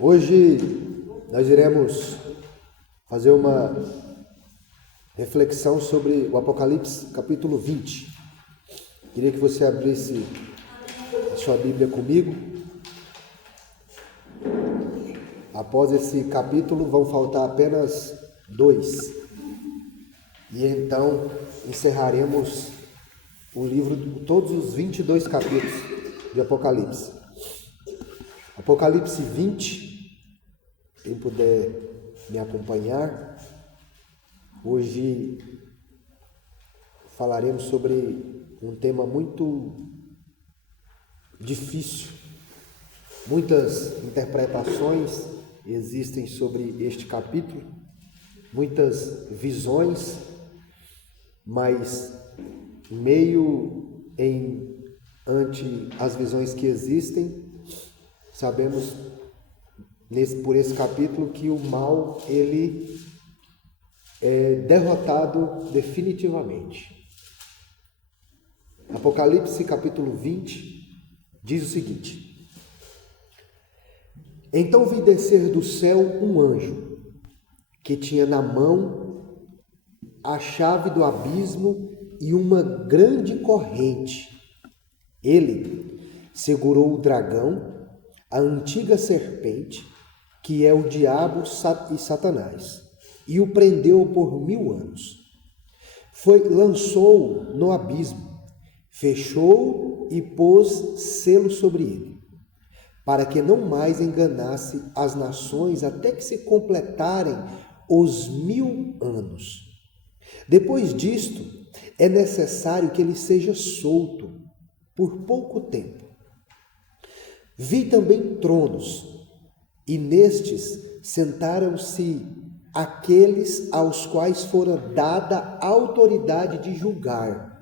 Hoje nós iremos fazer uma reflexão sobre o Apocalipse capítulo 20. Queria que você abrisse a sua Bíblia comigo. Após esse capítulo vão faltar apenas 2. E então encerraremos o livro, todos os 22 capítulos de Apocalipse. Apocalipse 20, quem puder me acompanhar, hoje falaremos sobre um tema muito difícil. Muitas interpretações existem sobre este capítulo, muitas visões, mas ante as visões que existem, sabemos por esse capítulo que o mal ele é derrotado definitivamente. Apocalipse capítulo 20 diz o seguinte: Então vi descer do céu um anjo que tinha na mão a chave do abismo e uma grande corrente. Ele segurou o dragão, a antiga serpente, que é o diabo e Satanás, e o prendeu por 1000 anos. Lançou-o no abismo, fechou-o e pôs selo sobre ele, para que não mais enganasse as nações até que se completarem os 1000 anos. Depois disto, é necessário que ele seja solto por pouco tempo. Vi também tronos, e nestes sentaram-se aqueles aos quais fora dada a autoridade de julgar.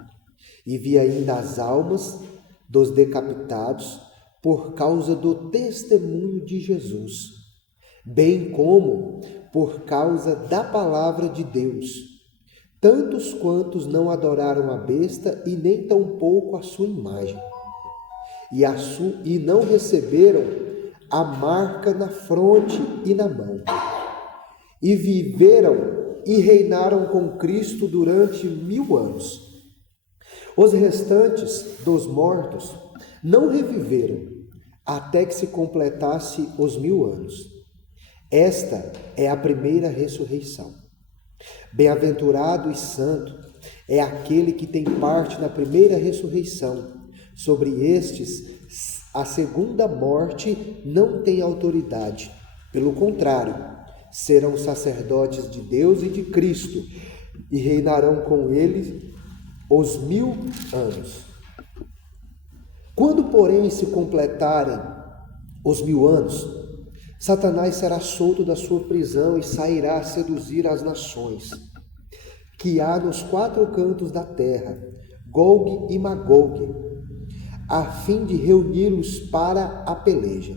E vi ainda as almas dos decapitados por causa do testemunho de Jesus, bem como por causa da palavra de Deus, tantos quantos não adoraram a besta e nem tampouco a sua imagem, e não receberam a marca na fronte e na mão, e viveram e reinaram com Cristo durante 1000 anos. Os restantes dos mortos não reviveram até que se completasse os 1000 anos. Esta é a primeira ressurreição. Bem-aventurado e santo é aquele que tem parte na primeira ressurreição. Sobre estes, a segunda morte não tem autoridade. Pelo contrário, serão sacerdotes de Deus e de Cristo e reinarão com ele os 1000 anos. Quando, porém, se completarem os 1000 anos, Satanás será solto da sua prisão e sairá a seduzir as nações que há nos 4 cantos da terra, Gog e Magog, a fim de reuni-los para a peleja.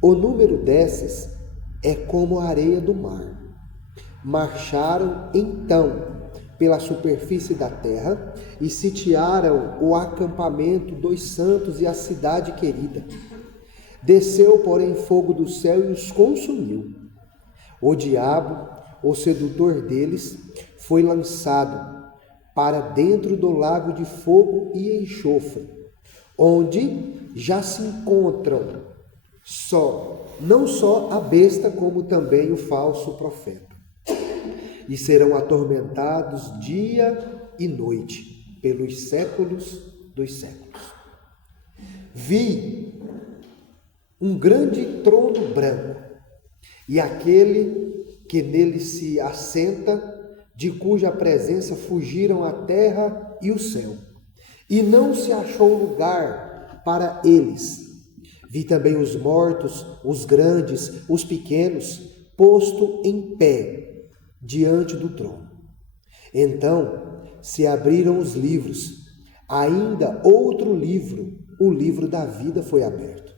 O número desses é como a areia do mar. Marcharam então pela superfície da terra e sitiaram o acampamento dos santos e a cidade querida. Desceu, porém, fogo do céu e os consumiu. O diabo, o sedutor deles, foi lançado para dentro do lago de fogo e enxofre, onde já se encontram não só a besta, como também o falso profeta. E serão atormentados dia e noite, pelos séculos dos séculos. Vi um grande trono branco, e aquele que nele se assenta, de cuja presença fugiram a terra e o céu, e não se achou lugar para eles. Vi também os mortos, os grandes, os pequenos, posto em pé diante do trono. Então se abriram os livros. Ainda outro livro, o livro da vida, foi aberto.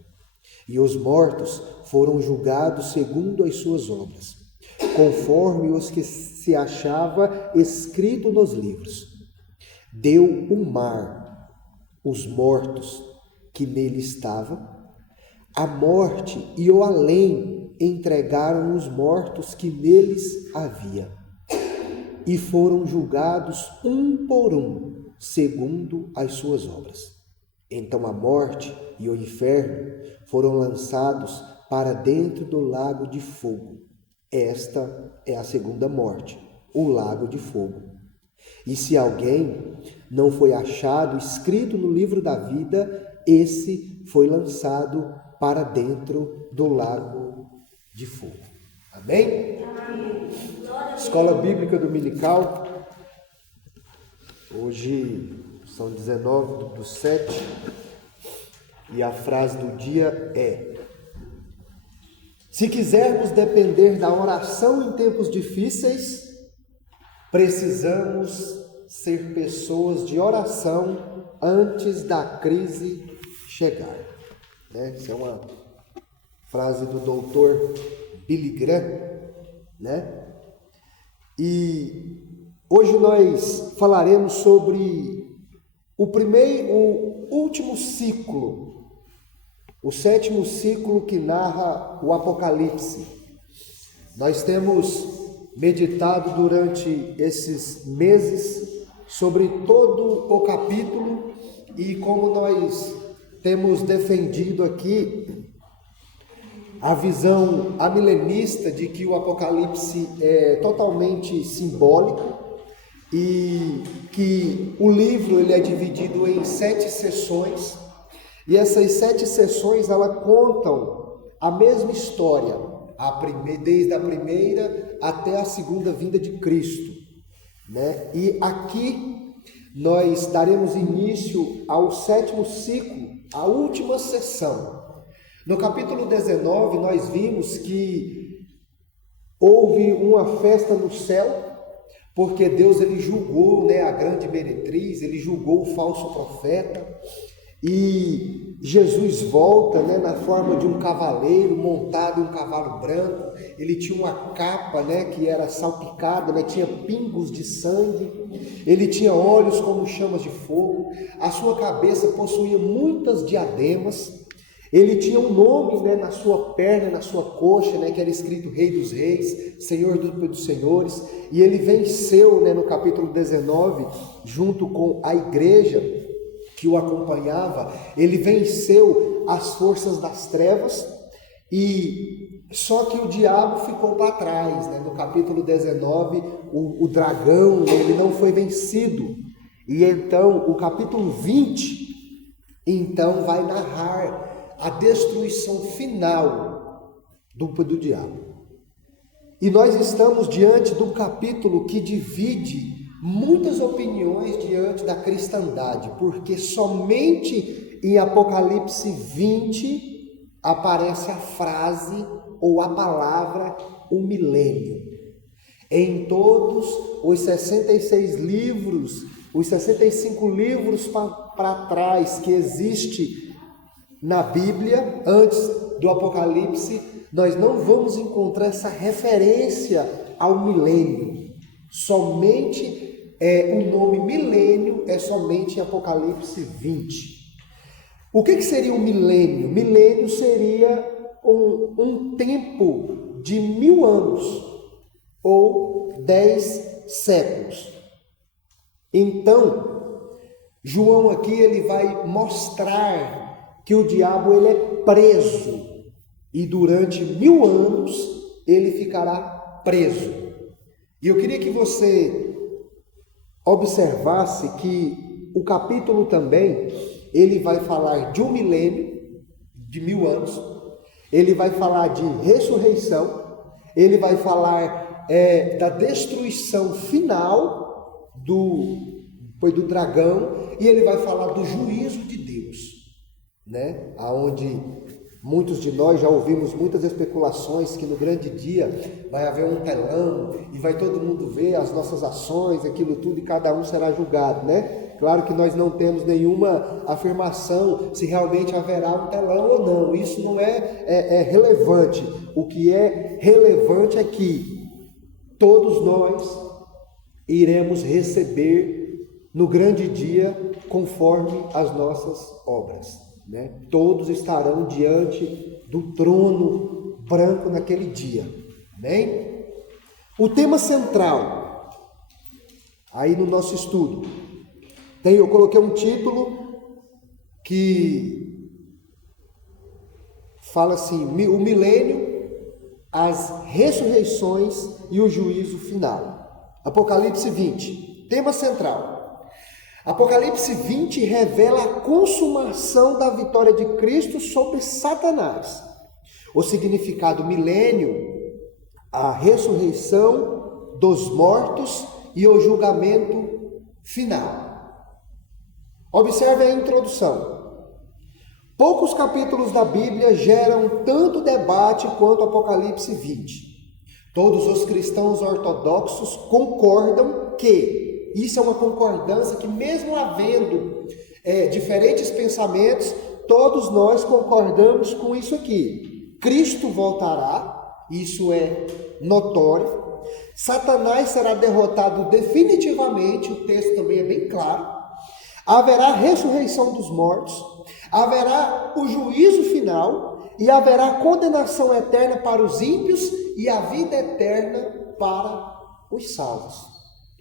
E os mortos foram julgados segundo as suas obras, conforme os que se achava escrito nos livros. Deu o mar os mortos que nele estavam, a morte e o além entregaram os mortos que neles havia, e foram julgados um por um, segundo as suas obras. Então a morte e o inferno foram lançados para dentro do lago de fogo. Esta é a segunda morte, o lago de fogo. E se alguém não foi achado escrito no livro da vida, esse foi lançado para dentro do lago de fogo. Amém? Amém. Escola Bíblica Dominical. Hoje são 19/7 e a frase do dia é: se quisermos depender da oração em tempos difíceis, precisamos ser pessoas de oração antes da crise chegar. Essa é uma frase do doutor Billy Graham, E hoje nós falaremos sobre o último ciclo, o 7º ciclo que narra o Apocalipse. Nós temos meditado durante esses meses sobre todo o capítulo e como nós temos defendido aqui a visão amilenista de que o Apocalipse é totalmente simbólico e que o livro ele é dividido em 7 sessões, e essas 7 sessões elas contam a mesma história, desde a primeira até a segunda vinda de Cristo, E aqui nós daremos início ao 7º ciclo, a última sessão. No capítulo 19, nós vimos que houve uma festa no céu, porque Deus ele julgou a grande meretriz, ele julgou o falso profeta, e Jesus volta na forma de um cavaleiro montado em um cavalo branco. Ele tinha uma capa que era salpicada, tinha pingos de sangue, ele tinha olhos como chamas de fogo, a sua cabeça possuía muitas diademas. Ele tinha um nome na sua perna, na sua coxa, que era escrito Rei dos Reis, Senhor dos Senhores, e ele venceu no capítulo 19, junto com a igreja que o acompanhava, ele venceu as forças das trevas, e só que o diabo ficou para trás. No capítulo 19, o dragão ele não foi vencido, e então o capítulo 20 então vai narrar a destruição final do diabo. E nós estamos diante de um capítulo que divide muitas opiniões diante da cristandade, porque somente em Apocalipse 20 aparece a frase ou a palavra o milênio. Em todos os 66 livros, os 65 livros para trás que existe na Bíblia, antes do Apocalipse, nós não vamos encontrar essa referência ao milênio. Somente o nome milênio é somente em Apocalipse 20. O que seria um milênio? Milênio seria um tempo de 1000 anos ou 10 séculos. Então, João aqui ele vai mostrar que o diabo ele é preso e durante 1000 anos ele ficará preso. E eu queria que você observasse que o capítulo também ele vai falar de um milênio, de 1000 anos, ele vai falar de ressurreição, ele vai falar da destruição final do dragão, e ele vai falar do juízo de Deus. Aonde muitos de nós já ouvimos muitas especulações que no grande dia vai haver um telão e vai todo mundo ver as nossas ações, aquilo tudo, e cada um será julgado, Claro que nós não temos nenhuma afirmação se realmente haverá um telão ou não, isso não é relevante. O que é relevante é que todos nós iremos receber no grande dia conforme as nossas obras. né? Todos estarão diante do trono branco naquele dia. Amém? O tema central, aí no nosso estudo, eu coloquei um título que fala assim: o milênio, as ressurreições e o juízo final. Apocalipse 20, tema central. Apocalipse 20 revela a consumação da vitória de Cristo sobre Satanás. O significado milênio, a ressurreição dos mortos e o julgamento final. Observe a introdução. Poucos capítulos da Bíblia geram tanto debate quanto Apocalipse 20. Todos os cristãos ortodoxos concordam que, isso é uma concordância que mesmo havendo diferentes pensamentos, todos nós concordamos com isso aqui. Cristo voltará, isso é notório. Satanás será derrotado definitivamente, o texto também é bem claro. Haverá ressurreição dos mortos, haverá o juízo final e haverá condenação eterna para os ímpios e a vida eterna para os salvos.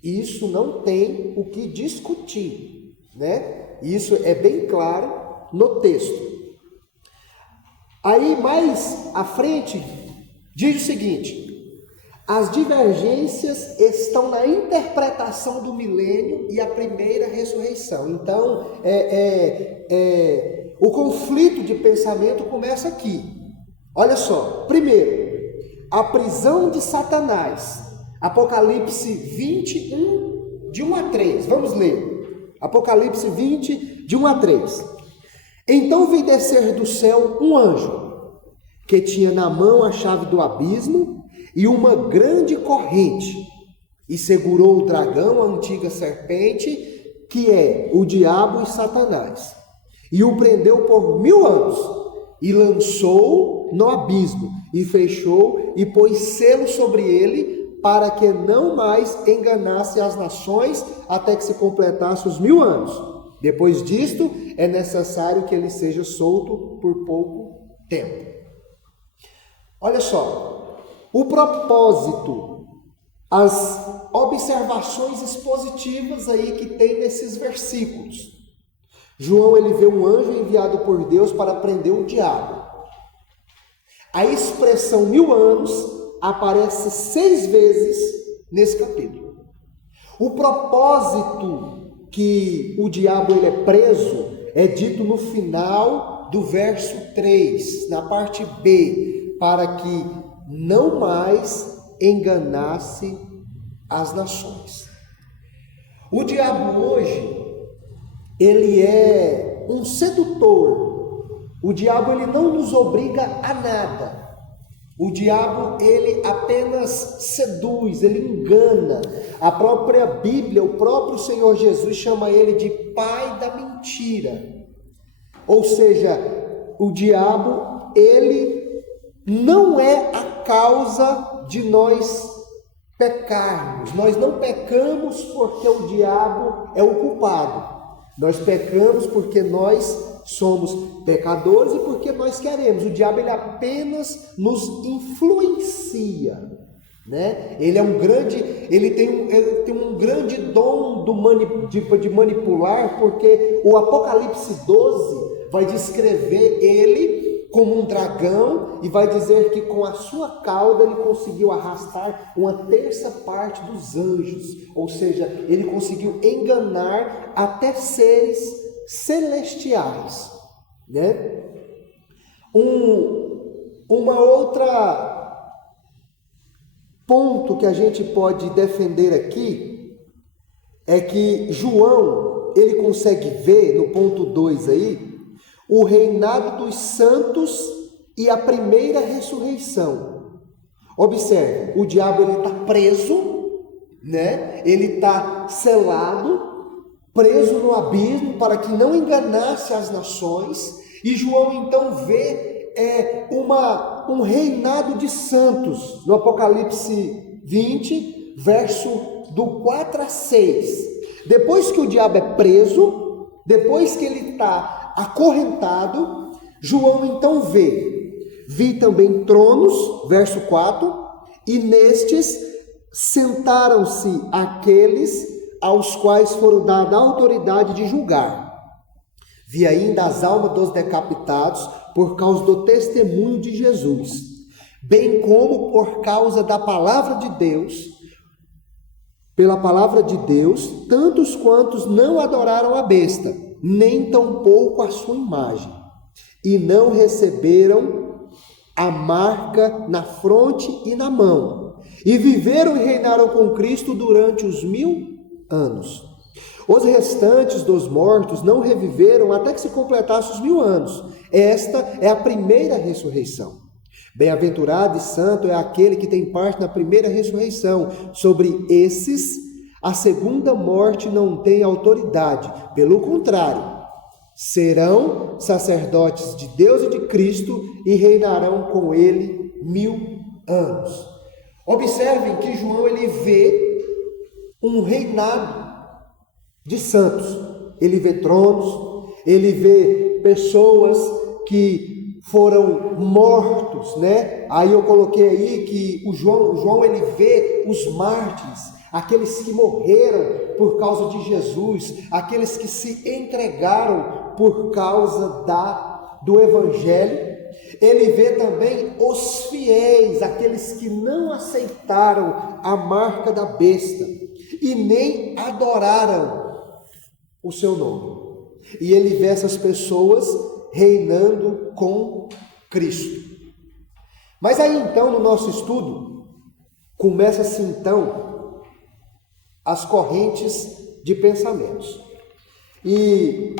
Isso não tem o que discutir, né? Isso é bem claro no texto. Aí mais à frente diz o seguinte: as divergências estão na interpretação do milênio e a primeira ressurreição. Então, o conflito de pensamento começa aqui. Olha só, primeiro, a prisão de Satanás. Apocalipse 21, de 1 a 3. Vamos ler. Apocalipse 20, de 1 a 3. Então vi descer do céu um anjo, que tinha na mão a chave do abismo e uma grande corrente, e segurou o dragão, a antiga serpente, que é o diabo e Satanás, e o prendeu por 1000 anos, e lançou no abismo, e fechou, e pôs selo sobre ele, para que não mais enganasse as nações, até que se completasse os 1000 anos. Depois disto, é necessário que ele seja solto por pouco tempo. Olha só, o propósito, as observações expositivas aí que tem nesses versículos. João, ele vê um anjo enviado por Deus para prender o diabo. A expressão 1000 anos aparece 6 vezes nesse capítulo. O propósito que o diabo ele é preso é dito no final do verso 3, na parte B, para que não mais enganasse as nações. O diabo hoje, ele é um sedutor. O diabo, ele não nos obriga a nada. O diabo, ele apenas seduz, ele engana. A própria Bíblia, o próprio Senhor Jesus chama ele de pai da mentira. Ou seja, o diabo, ele não é a causa de nós pecarmos. Nós não pecamos porque o diabo é o culpado. Nós pecamos porque nós somos pecadores e porque nós queremos. O diabo, ele apenas nos influencia, né? Ele tem um grande dom de manipular, porque o Apocalipse 12 vai descrever ele como um dragão e vai dizer que com a sua cauda ele conseguiu arrastar 1/3 dos anjos, ou seja, ele conseguiu enganar até seres celestiais, né? Uma outra ponto que a gente pode defender aqui é que João, ele consegue ver no ponto 2 aí, o reinado dos santos e a primeira ressurreição. Observe, o diabo ele está preso, né? Ele está selado, preso no abismo para que não enganasse as nações. E João então vê um reinado de santos no Apocalipse 20, verso do 4 a 6. Depois que o diabo é preso, depois que ele está acorrentado, João então vi também tronos, verso 4, e nestes sentaram-se aqueles aos quais foram dada a autoridade de julgar. Vi ainda as almas dos decapitados por causa do testemunho de Jesus, bem como por causa da palavra de Deus, pela palavra de Deus, tantos quantos não adoraram a besta, nem tampouco a sua imagem, e não receberam a marca na fronte e na mão, e viveram e reinaram com Cristo durante os 1000 anos. Os restantes dos mortos não reviveram até que se completasse os 1000 anos. Esta é a primeira ressurreição. Bem-aventurado e santo é aquele que tem parte na primeira ressurreição. Sobre esses, a segunda morte não tem autoridade. Pelo contrário, serão sacerdotes de Deus e de Cristo e reinarão com ele 1000 anos. Observem que João ele vê um reinado de santos. Ele vê tronos, ele vê pessoas que foram mortos, né? Aí eu coloquei aí que o João ele vê os mártires, aqueles que morreram por causa de Jesus, aqueles que se entregaram por causa do evangelho. Ele vê também os fiéis, aqueles que não aceitaram a marca da besta e nem adoraram o seu nome. E ele vê essas pessoas reinando com Cristo. Mas aí então, no nosso estudo, começa-se então as correntes de pensamentos. E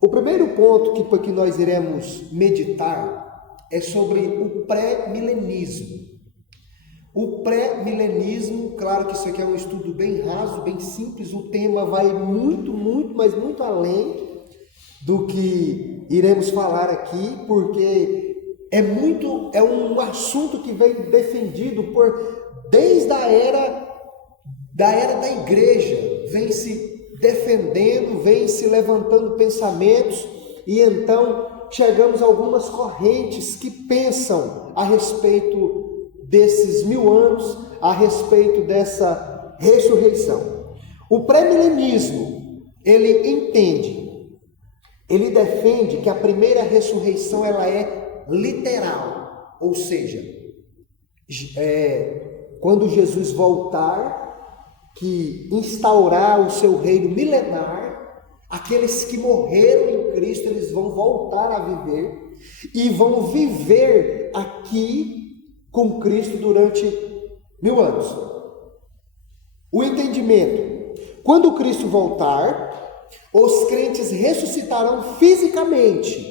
o primeiro ponto que nós iremos meditar é sobre o pré-milenismo. O pré-milenismo, claro que isso aqui é um estudo bem raso, bem simples, o tema vai muito, mas muito além do que iremos falar aqui, porque é um assunto que vem defendido desde a era da igreja, vem se defendendo, vem se levantando pensamentos, e então chegamos a algumas correntes que pensam a respeito desses 1000 anos, a respeito dessa ressurreição. O pré-milenismo, ele defende que a primeira ressurreição ela é literal, ou seja, quando Jesus voltar, que instaurar o seu reino milenar, aqueles que morreram em Cristo, eles vão voltar a viver e vão viver aqui com Cristo durante 1000 anos. O entendimento: quando Cristo voltar, os crentes ressuscitarão fisicamente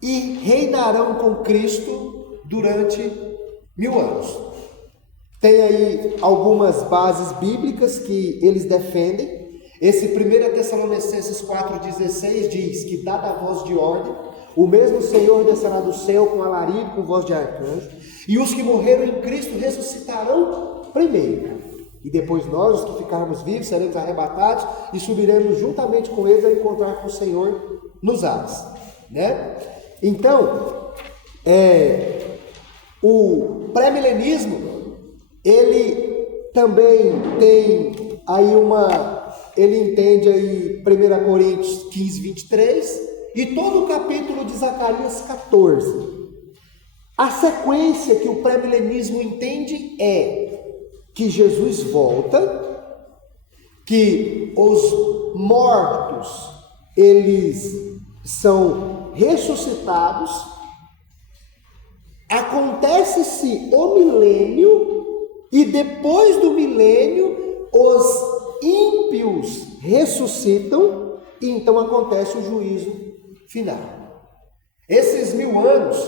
e reinarão com Cristo durante 1000 anos. Tem aí algumas bases bíblicas que eles defendem. Esse 1 Tessalonicenses 4,16 diz que, dada a voz de ordem, o mesmo Senhor descerá do céu com alarido, com voz de arcanjo, e os que morreram em Cristo ressuscitarão primeiro. E depois nós, os que ficarmos vivos, seremos arrebatados e subiremos juntamente com eles a encontrar com o Senhor nos ares, né? Então, o pré-milenismo, ele também tem aí ele entende aí 1 Coríntios 15, 23 e todo o capítulo de Zacarias 14. A sequência que o pré-milenismo entende é que Jesus volta, que os mortos, eles são ressuscitados, acontece-se o milênio, e depois do milênio, os ímpios ressuscitam, e então acontece o juízo final. Esses 1000 anos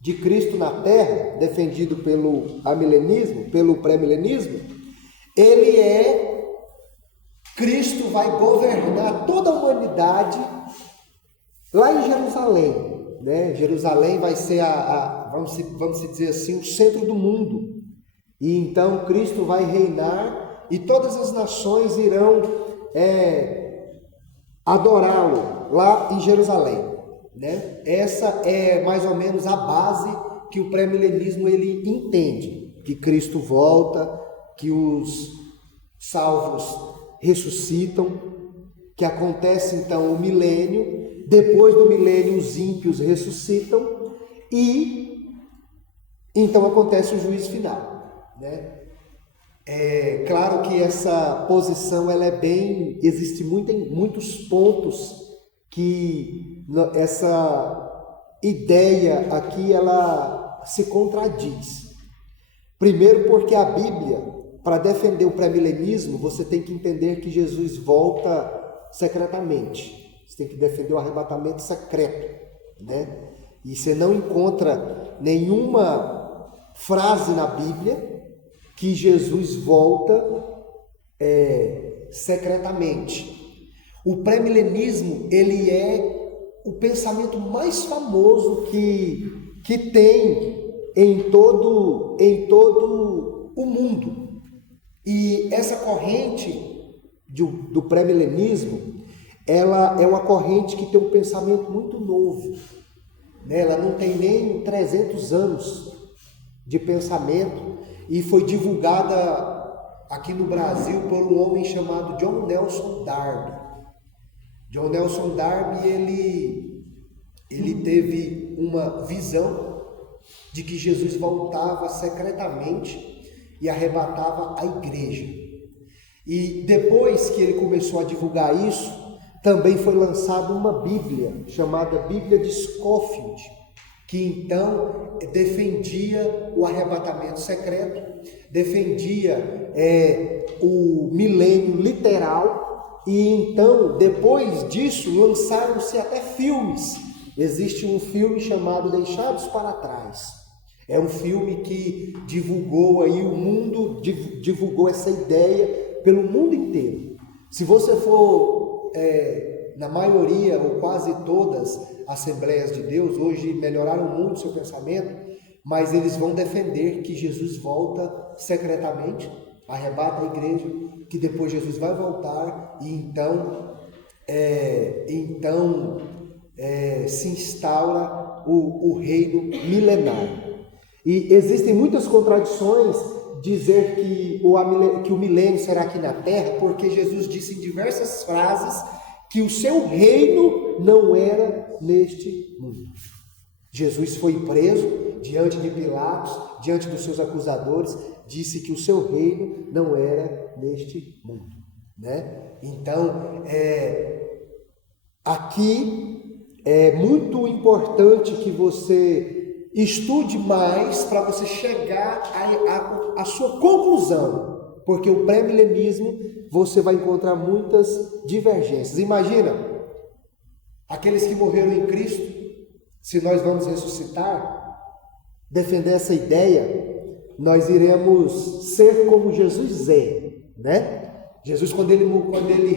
de Cristo na Terra, defendido pelo amilenismo, pelo pré-milenismo, Cristo vai governar toda a humanidade lá em Jerusalém, né? Jerusalém vai ser vamos dizer assim, o centro do mundo. E então Cristo vai reinar e todas as nações irão adorá-lo lá em Jerusalém, né? Essa é mais ou menos a base que o pré-milenismo ele entende, que Cristo volta, que os salvos ressuscitam, que acontece então o milênio, depois do milênio os ímpios ressuscitam e então acontece o juízo final, né? É claro que essa posição ela é bem, existe muitos pontos que essa ideia aqui ela se contradiz. Primeiro porque a Bíblia, para defender o pré-milenismo, você tem que entender que Jesus volta secretamente. Você tem que defender o arrebatamento secreto, né? E você não encontra nenhuma frase na Bíblia que Jesus volta secretamente. O pré-milenismo, ele é o pensamento mais famoso que tem em todo o mundo. E essa corrente do pré-milenismo, ela é uma corrente que tem um pensamento muito novo, né? Ela não tem nem 300 anos de pensamento e foi divulgada aqui no Brasil por um homem chamado John Nelson Darby. John Nelson Darby, ele teve uma visão de que Jesus voltava secretamente e arrebatava a igreja. E depois que ele começou a divulgar isso, também foi lançada uma Bíblia, chamada Bíblia de Scofield, que então defendia o arrebatamento secreto, defendia o milênio literal, e então, depois disso, lançaram-se até filmes. Existe um filme chamado Deixados para Trás. É um filme que divulgou aí o mundo, divulgou essa ideia pelo mundo inteiro. Se você for na maioria ou quase todas Assembleias de Deus, hoje melhoraram muito seu pensamento, mas eles vão defender que Jesus volta secretamente, arrebata a igreja, que depois Jesus vai voltar e então se instaura o reino milenar. E existem muitas contradições dizer que o milênio será aqui na terra, porque Jesus disse em diversas frases que o seu reino não era neste mundo. Jesus foi preso diante de Pilatos, diante dos seus acusadores, disse que o seu reino não era neste mundo, né? Então, aqui é muito importante que você estude mais para você chegar à sua conclusão, porque o pré-milenismo você vai encontrar muitas divergências. Imagina, aqueles que morreram em Cristo, se nós vamos ressuscitar, defender essa ideia, nós iremos ser como Jesus né? Jesus, quando ele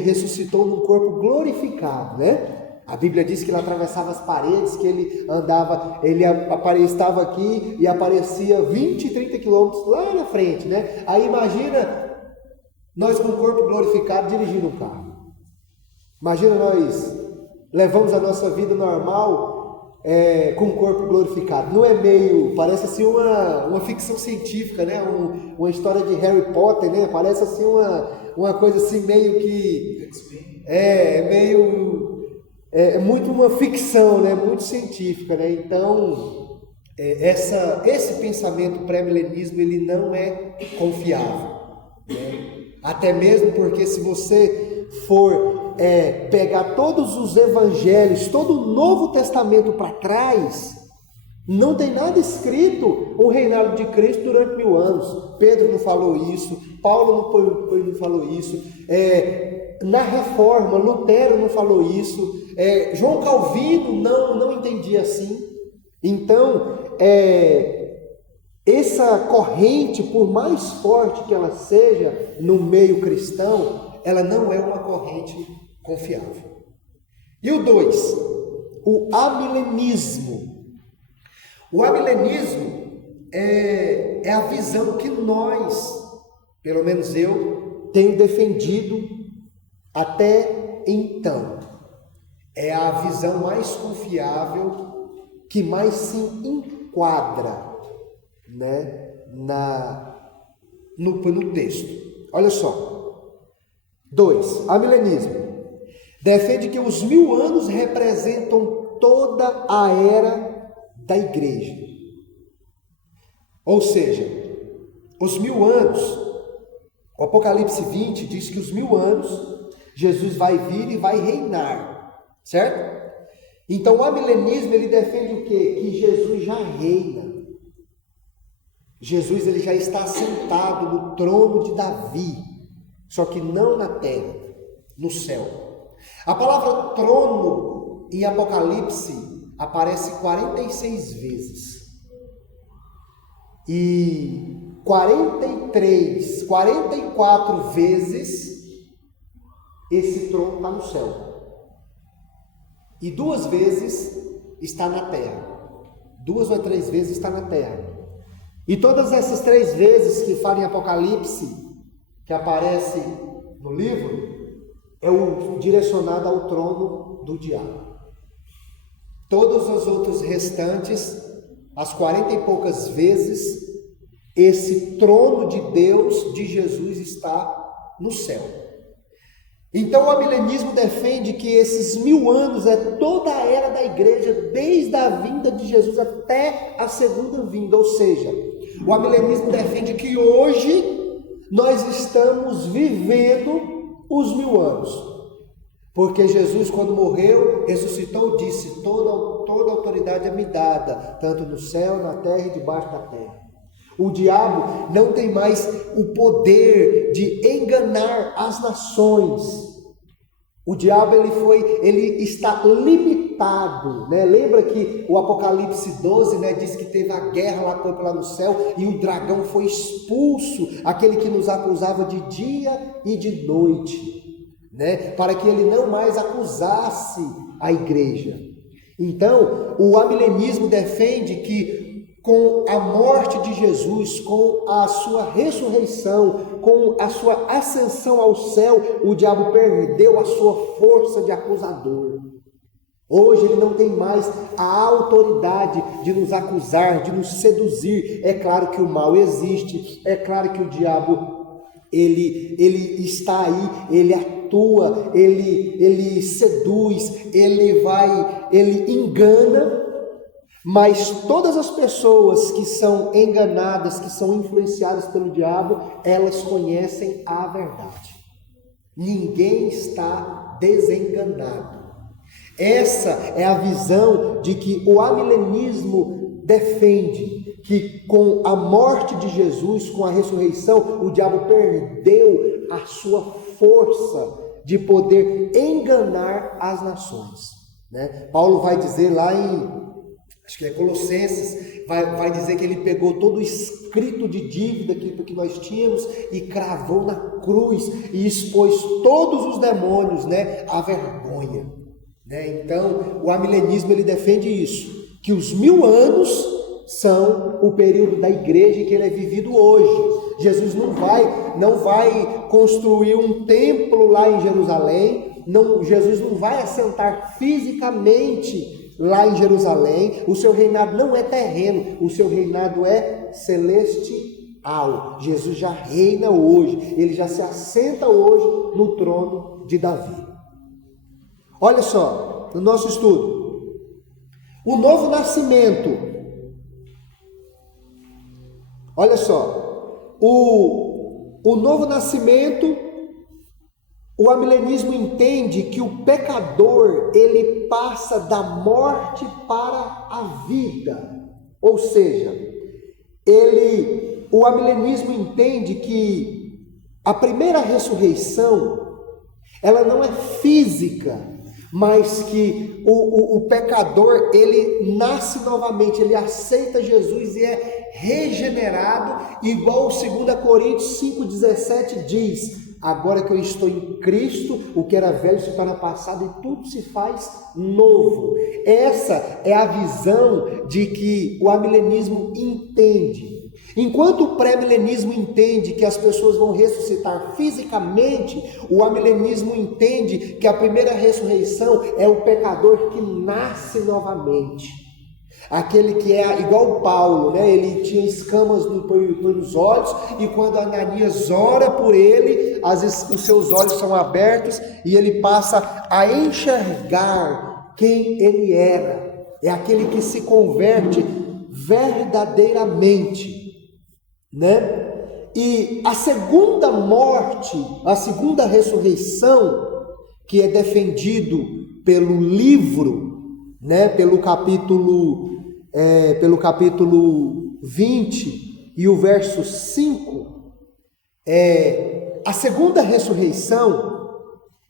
ressuscitou num corpo glorificado, né? A Bíblia diz que ele atravessava as paredes, que ele estava aqui e aparecia 20, 30 quilômetros lá na frente, né? Aí imagina nós com o corpo glorificado dirigindo um carro. Imagina nós levamos a nossa vida normal com o corpo glorificado. Não é parece assim uma ficção científica, né? Uma história de Harry Potter, né? Parece assim uma coisa assim meio que... É muito uma ficção, né? Muito científica, né? Então, esse pensamento pré-milenismo, ele não é confiável, né? Até mesmo porque se você for pegar todos os evangelhos, todo o Novo Testamento para trás, não tem nada escrito o reinado de Cristo durante 1000 anos. Pedro não falou isso, Paulo não falou isso, na Reforma, Lutero não falou isso, João Calvino não entendia assim. Então, essa corrente, por mais forte que ela seja no meio cristão, ela não é uma corrente confiável. E o 2, o amilenismo. O amilenismo é a visão que nós, pelo menos eu, tenho defendido até então. É a visão mais confiável, que mais se enquadra, né, no texto. Olha só. 2. Amilenismo. Defende que os 1000 anos representam toda a era da igreja. Ou seja, os 1000 anos, o Apocalipse 20 diz que os 1000 anos, Jesus vai vir e vai reinar. Certo? Então o amilenismo, ele defende o quê? Que Jesus já reina. Jesus, ele já está assentado no trono de Davi, só que não na terra, no céu. A palavra trono em Apocalipse aparece 46 vezes. E 44 vezes esse trono está no céu. E 2 vezes está na terra. 2 ou 3 vezes está na terra. E todas essas 3 vezes que fala em Apocalipse, que aparece no livro, é o direcionado ao trono do diabo. Todas as outras restantes, as 40 e poucas vezes, esse trono de Deus, de Jesus, está no céu. Então o amilenismo defende que esses 1000 anos é toda a era da igreja, desde a vinda de Jesus até a segunda vinda. Ou seja, o amilenismo defende que hoje nós estamos vivendo os 1000 anos. Porque Jesus, quando morreu, ressuscitou, disse: toda autoridade é me dada, tanto no céu, na terra e debaixo da terra. O diabo não tem mais o poder de enganar as nações. O diabo ele está limitado, né? Lembra que o Apocalipse 12, né, diz que teve a guerra lá no céu e o dragão foi expulso, aquele que nos acusava de dia e de noite, né? Para que ele não mais acusasse a igreja. Então, o amilenismo defende que com a morte de Jesus, com a sua ressurreição, com a sua ascensão ao céu, o diabo perdeu a sua força de acusador. Hoje ele não tem mais a autoridade de nos acusar, de nos seduzir. É claro que o mal existe, é claro que o diabo ele está aí, ele atua, ele seduz, ele engana. Mas todas as pessoas que são enganadas, que são influenciadas pelo diabo, elas conhecem a verdade. Ninguém está desenganado. Essa é a visão de que o amilenismo defende, que com a morte de Jesus, com a ressurreição, o diabo perdeu a sua força de poder enganar as nações, né? Paulo vai dizer lá em acho que é Colossenses, vai dizer que ele pegou todo o escrito de dívida que nós tínhamos e cravou na cruz e expôs todos os demônios, né, à vergonha, né? Então o amilenismo ele defende isso, que os 1000 anos são o período da igreja que ele é vivido hoje. Jesus não vai construir um templo lá em Jerusalém, Jesus não vai assentar fisicamente lá em Jerusalém. O seu reinado não é terreno, o seu reinado é celestial. Jesus já reina hoje, ele já se assenta hoje no trono de Davi. Olha só, no nosso estudo, o novo nascimento. Olha só, o novo nascimento. O amilenismo entende que o pecador, ele passa da morte para a vida. Ou seja, o amilenismo entende que a primeira ressurreição, ela não é física, mas que o pecador, ele nasce novamente, ele aceita Jesus e é regenerado, igual 2 Coríntios 5,17 diz: agora que eu estou em Cristo, o que era velho se torna passado e tudo se faz novo. Essa é a visão de que o amilenismo entende. Enquanto o pré-milenismo entende que as pessoas vão ressuscitar fisicamente, o amilenismo entende que a primeira ressurreição é o pecador que nasce novamente. Aquele que é igual Paulo, né? Ele tinha escamas nos olhos, e quando Ananias ora por ele, os seus olhos são abertos e ele passa a enxergar quem ele era. É aquele que se converte verdadeiramente, né? E a segunda morte, a segunda ressurreição, que é defendido pelo livro, né? Pelo capítulo 20 e o verso 5, a segunda ressurreição,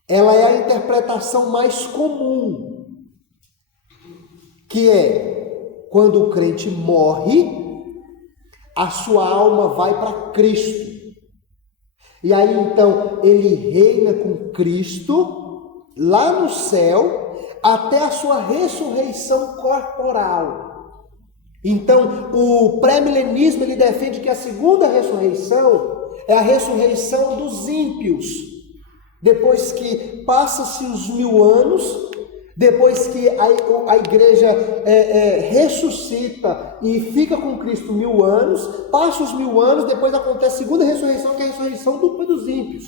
ela é a interpretação mais comum, que é quando o crente morre, a sua alma vai para Cristo. E aí então ele reina com Cristo lá no céu até a sua ressurreição corporal. Então o pré-milenismo ele defende que a segunda ressurreição é a ressurreição dos ímpios. Depois que passa-se os 1000 anos, depois que a igreja ressuscita e fica com Cristo 1000 anos, passa os 1000 anos, depois acontece a segunda ressurreição, que é a ressurreição dos ímpios.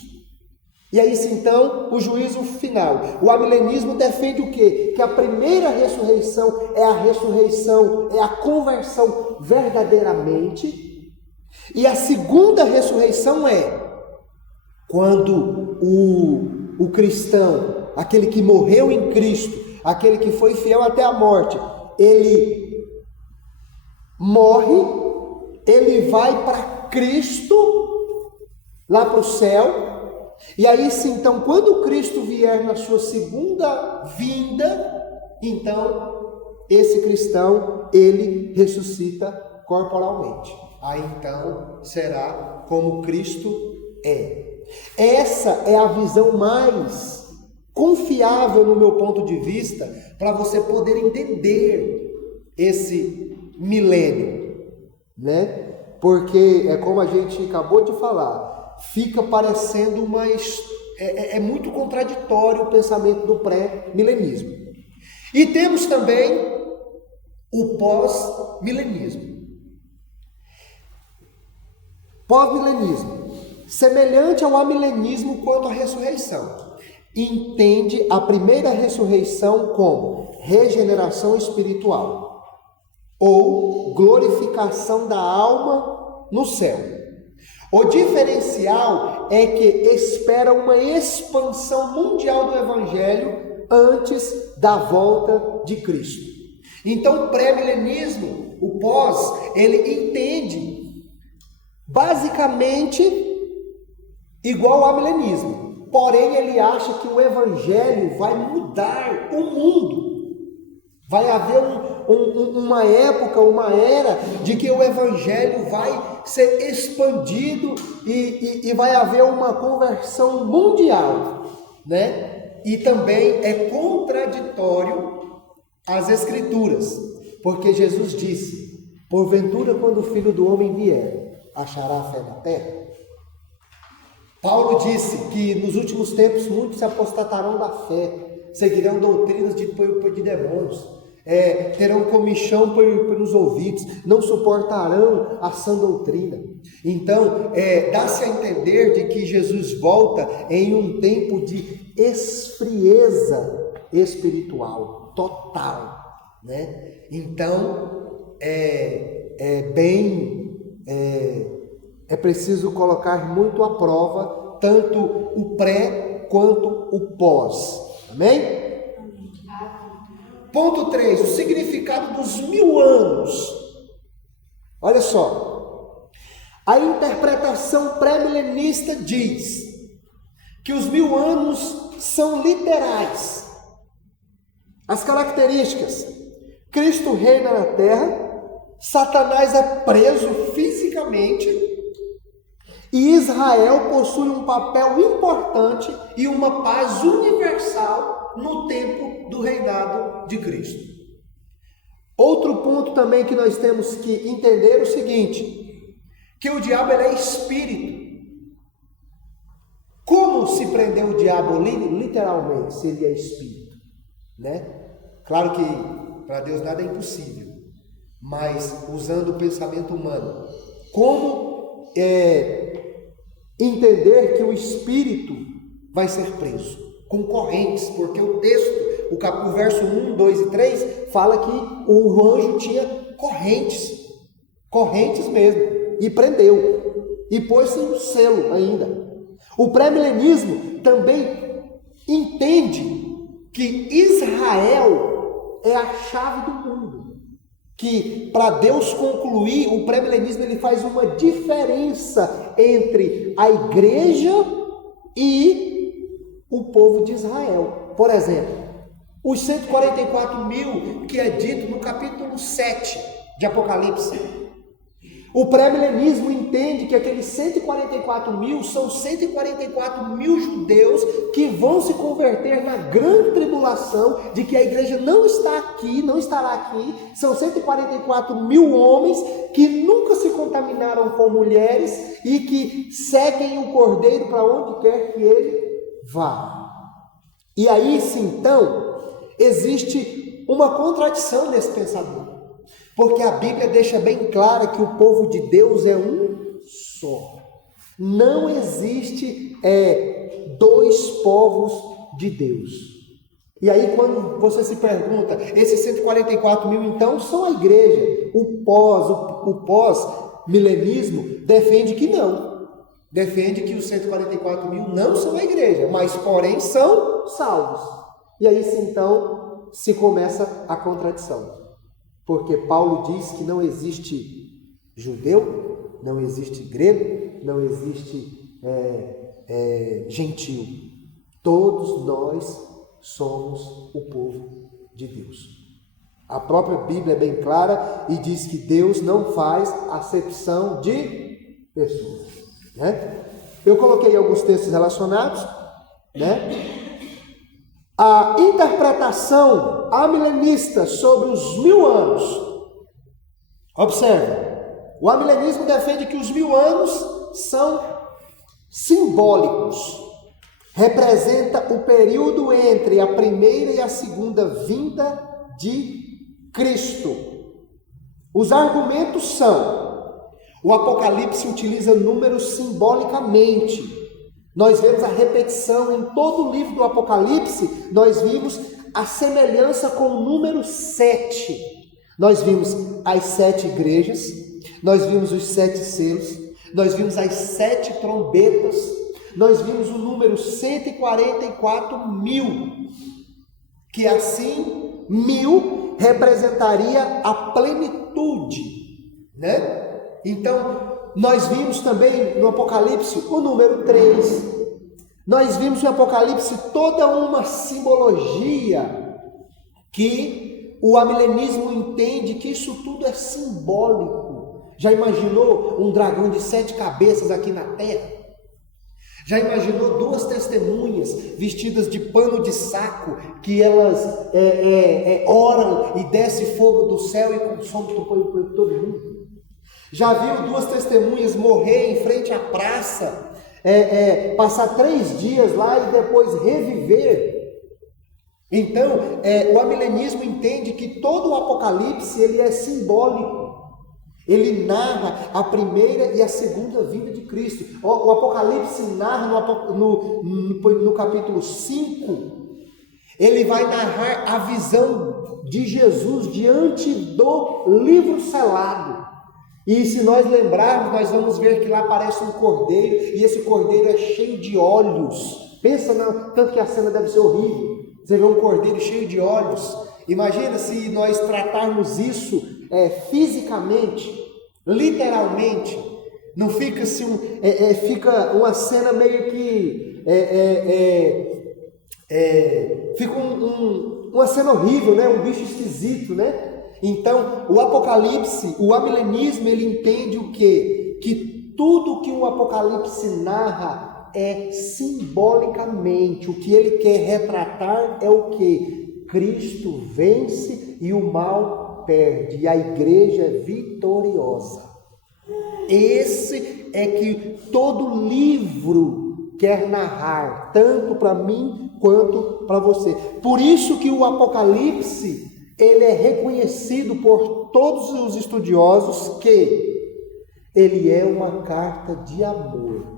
E aí sim, então, o juízo final. O amilenismo defende o quê? Que a primeira ressurreição é a ressurreição, é a conversão verdadeiramente. E a segunda ressurreição é quando o cristão, aquele que morreu em Cristo, aquele que foi fiel até a morte, ele morre, ele vai para Cristo, lá para o céu. E aí sim, então, quando Cristo vier na sua segunda vinda, então, esse cristão, ele ressuscita corporalmente. Aí então, será como Cristo é. Essa é a visão mais confiável no meu ponto de vista, para você poder entender esse milênio, né? Porque é como a gente acabou de falar, fica parecendo é muito contraditório o pensamento do pré-milenismo. E temos também o pós-milenismo. Pós-milenismo, semelhante ao amilenismo quanto à ressurreição, entende a primeira ressurreição como regeneração espiritual ou glorificação da alma no céu. O diferencial é que espera uma expansão mundial do evangelho antes da volta de Cristo. Então o pré-milenismo, o pós, ele entende basicamente igual ao amilenismo. Porém, ele acha que o evangelho vai mudar o mundo. Vai haver uma época, uma era de que o evangelho vai ser expandido e vai haver uma conversão mundial, né? E também é contraditório às escrituras, porque Jesus disse: porventura, quando o Filho do Homem vier, achará fé na terra? Paulo disse que nos últimos tempos muitos se apostatarão da fé, seguirão doutrinas de demônios, terão comichão pelos ouvidos, não suportarão a sã doutrina. Então, dá-se a entender de que Jesus volta em um tempo de esfrieza espiritual total, né? Então, é preciso colocar muito à prova tanto o pré quanto o pós. Amém? Ponto 3, o significado dos 1000 anos. Olha só, a interpretação pré-milenista diz que os 1000 anos são literais. As características: Cristo reina na terra, Satanás é preso fisicamente e Israel possui um papel importante e uma paz universal no tempo do reinado de Cristo. Outro ponto também que nós temos que entender é o seguinte: que o diabo ele é espírito. Como se prendeu o diabo literalmente, se ele é espírito, né? Claro que para Deus nada é impossível, mas usando o pensamento humano, como entender que o espírito vai ser preso com correntes, porque o texto, o verso 1, 2 e 3 fala que o anjo tinha correntes mesmo, e prendeu, e pôs-se um selo ainda. O pré-milenismo também entende que Israel é a chave do mundo. Que para Deus concluir, o pré-milenismo ele faz uma diferença entre a igreja e o povo de Israel. Por exemplo, os 144 mil que é dito no capítulo 7 de Apocalipse. O pré-milenismo entende que aqueles 144 mil são 144 mil judeus que vão se converter na grande tribulação, de que a igreja não está aqui, não estará aqui. São 144 mil homens que nunca se contaminaram com mulheres e que seguem o Cordeiro para onde quer que ele vá. E aí sim, então, existe uma contradição nesse pensamento. Porque a Bíblia deixa bem claro que o povo de Deus é um só. Não existe dois povos de Deus. E aí quando você se pergunta, esses 144 mil então são a igreja. O pós-milenismo defende que não. Defende que os 144 mil não são a igreja, mas porém são salvos. E aí então se começa a contradição. Porque Paulo diz que não existe judeu, não existe grego, não existe gentil. Todos nós somos o povo de Deus. A própria Bíblia é bem clara e diz que Deus não faz acepção de pessoas, né? Eu coloquei alguns textos relacionados, né? A interpretação amilenista sobre os 1000 anos. Observe, o amilenismo defende que os 1000 anos são simbólicos. Representa o período entre a primeira e a segunda vinda de Cristo. Os argumentos são: o Apocalipse utiliza números simbolicamente. Nós vemos a repetição em todo o livro do Apocalipse, nós vimos a semelhança com o número 7. Nós vimos as 7 igrejas, nós vimos os 7 selos, nós vimos as 7 trombetas, nós vimos o número 144 mil, que assim 1000 representaria a plenitude, né? Então, nós vimos também no Apocalipse o número 3. Nós vimos no Apocalipse toda uma simbologia que o amilenismo entende que isso tudo é simbólico. Já imaginou um dragão de 7 cabeças aqui na terra? Já imaginou 2 testemunhas vestidas de pano de saco, que elas oram e desce fogo do céu e consome todo mundo? Já viu 2 testemunhas morrer em frente à praça, passar 3 dias lá e depois reviver? Então, o amilenismo entende que todo o Apocalipse ele é simbólico. Ele narra a primeira e a segunda vinda de Cristo. O Apocalipse narra no capítulo 5, ele vai narrar a visão de Jesus diante do livro selado. E se nós lembrarmos, nós vamos ver que lá aparece um cordeiro, e esse cordeiro é cheio de olhos. Pensa, tanto que a cena deve ser horrível. Você vê um cordeiro cheio de olhos. Imagina se nós tratarmos isso fisicamente, literalmente. Não fica assim, fica uma cena meio que fica uma cena horrível, né? Um bicho esquisito, né? Então, o Apocalipse, o amilenismo, ele entende o quê? Que tudo que o Apocalipse narra é simbolicamente. O que ele quer retratar é o quê? Cristo vence e o mal perde, e a igreja é vitoriosa. Esse é que todo livro quer narrar, tanto para mim quanto para você. Por isso que o Apocalipse, ele é reconhecido por todos os estudiosos que ele é uma carta de amor.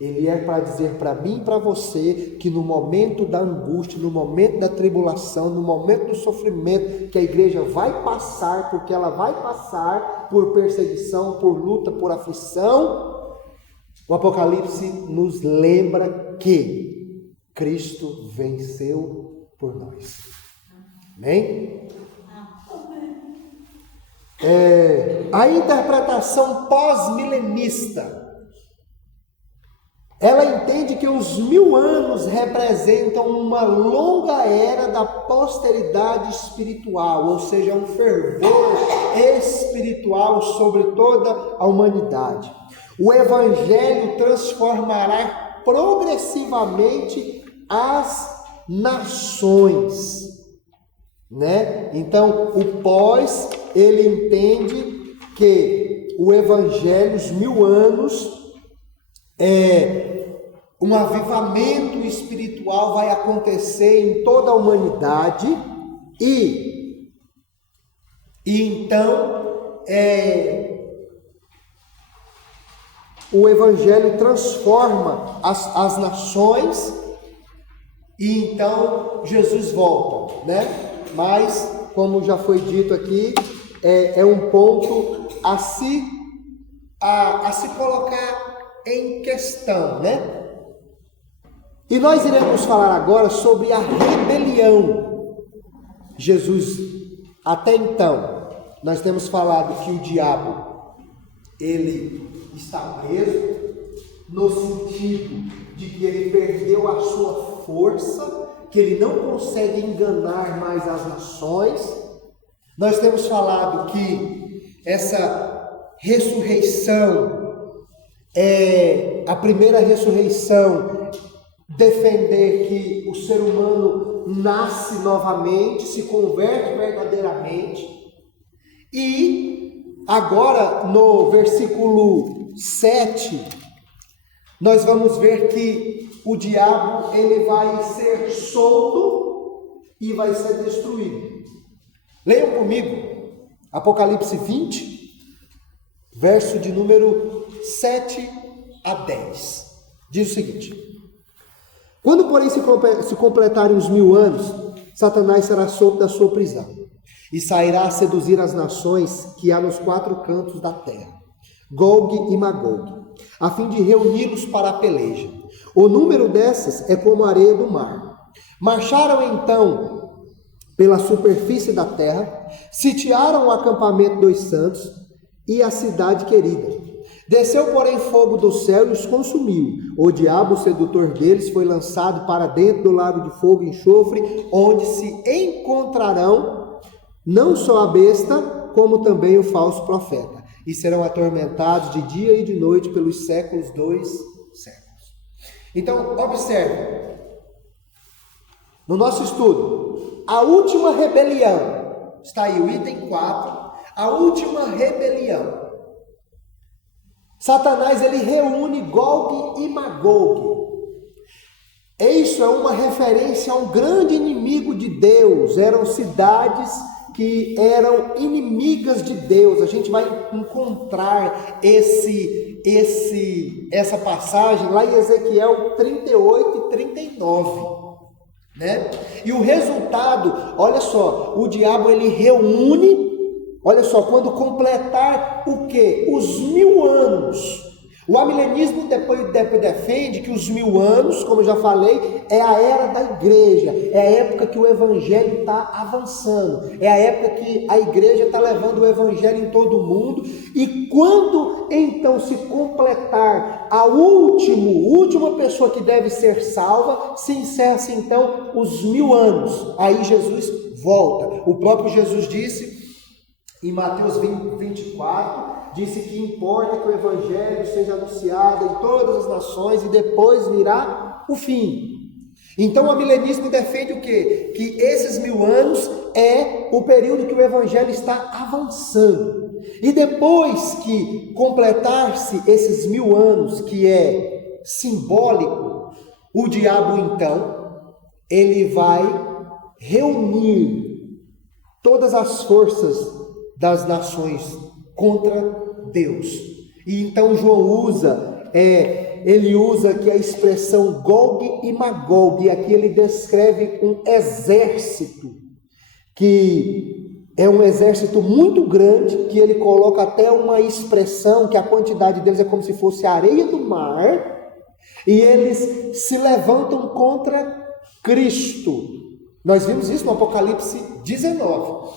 Ele é para dizer para mim e para você que no momento da angústia, no momento da tribulação, no momento do sofrimento que a igreja vai passar, porque ela vai passar por perseguição, por luta, por aflição, o Apocalipse nos lembra que Cristo venceu por nós. Amém? A interpretação pós-milenista, ela entende que os 1000 anos representam uma longa era da posteridade espiritual, ou seja, um fervor espiritual sobre toda a humanidade. O Evangelho transformará progressivamente as nações, né? Então, o pós, ele entende que o Evangelho, os 1000 anos, um avivamento espiritual vai acontecer em toda a humanidade e então o Evangelho transforma as nações e então Jesus volta, né? Mas, como já foi dito aqui, é um ponto a se colocar em questão, né? E nós iremos falar agora sobre a rebelião. Jesus, até então, nós temos falado que o diabo, ele está preso, no sentido de que ele perdeu a sua força, que ele não consegue enganar mais as nações. Nós temos falado que essa ressurreição a primeira ressurreição, defender que o ser humano nasce novamente, se converte verdadeiramente. E agora no versículo 7, nós vamos ver que o diabo, ele vai ser solto e vai ser destruído. Leiam comigo Apocalipse 20, verso de número 7 a 10. Diz o seguinte: quando, porém, se completarem os 1000 anos, Satanás será solto da sua prisão e sairá a seduzir as nações que há nos 4 cantos da terra, Gog e Magog, a fim de reuni-los para a peleja. O número dessas é como a areia do mar. Marcharam então pela superfície da terra, sitiaram o acampamento dos santos e a cidade querida. Desceu, porém, fogo do céu e os consumiu. O diabo, o sedutor deles, foi lançado para dentro do lago de fogo e enxofre, onde se encontrarão não só a besta, como também o falso profeta, e serão atormentados de dia e de noite pelos séculos dos séculos. Então, observe, no nosso estudo, a última rebelião, está aí o item 4, a última rebelião. Satanás, ele reúne Gog e Magog. Isso é uma referência a um grande inimigo de Deus. Eram cidades que eram inimigas de Deus. A gente vai encontrar essa passagem lá em Ezequiel 38 e 39, né? E o resultado, olha só, o diabo, ele reúne. Olha só, quando completar o quê? Os 1000 anos. O amilenismo depois defende que os 1000 anos, como eu já falei, é a era da igreja, é a época que o evangelho está avançando, é a época que a igreja está levando o evangelho em todo o mundo. E quando então se completar a última pessoa que deve ser salva, se encerra-se então os 1000 anos. Aí Jesus volta. O próprio Jesus disse em Mateus 24, disse que importa que o evangelho seja anunciado em todas as nações e depois virá o fim. Então o amilenismo defende o quê? Que esses 1000 anos é o período que o evangelho está avançando. E depois que completar-se esses 1000 anos, que é simbólico, o diabo então, ele vai reunir todas as forças das nações contra Deus. E então João ele usa aqui a expressão Gog e Magog, e aqui ele descreve um exército, que é um exército muito grande, que ele coloca até uma expressão que a quantidade deles é como se fosse a areia do mar, e eles se levantam contra Cristo. Nós vimos isso no Apocalipse 19,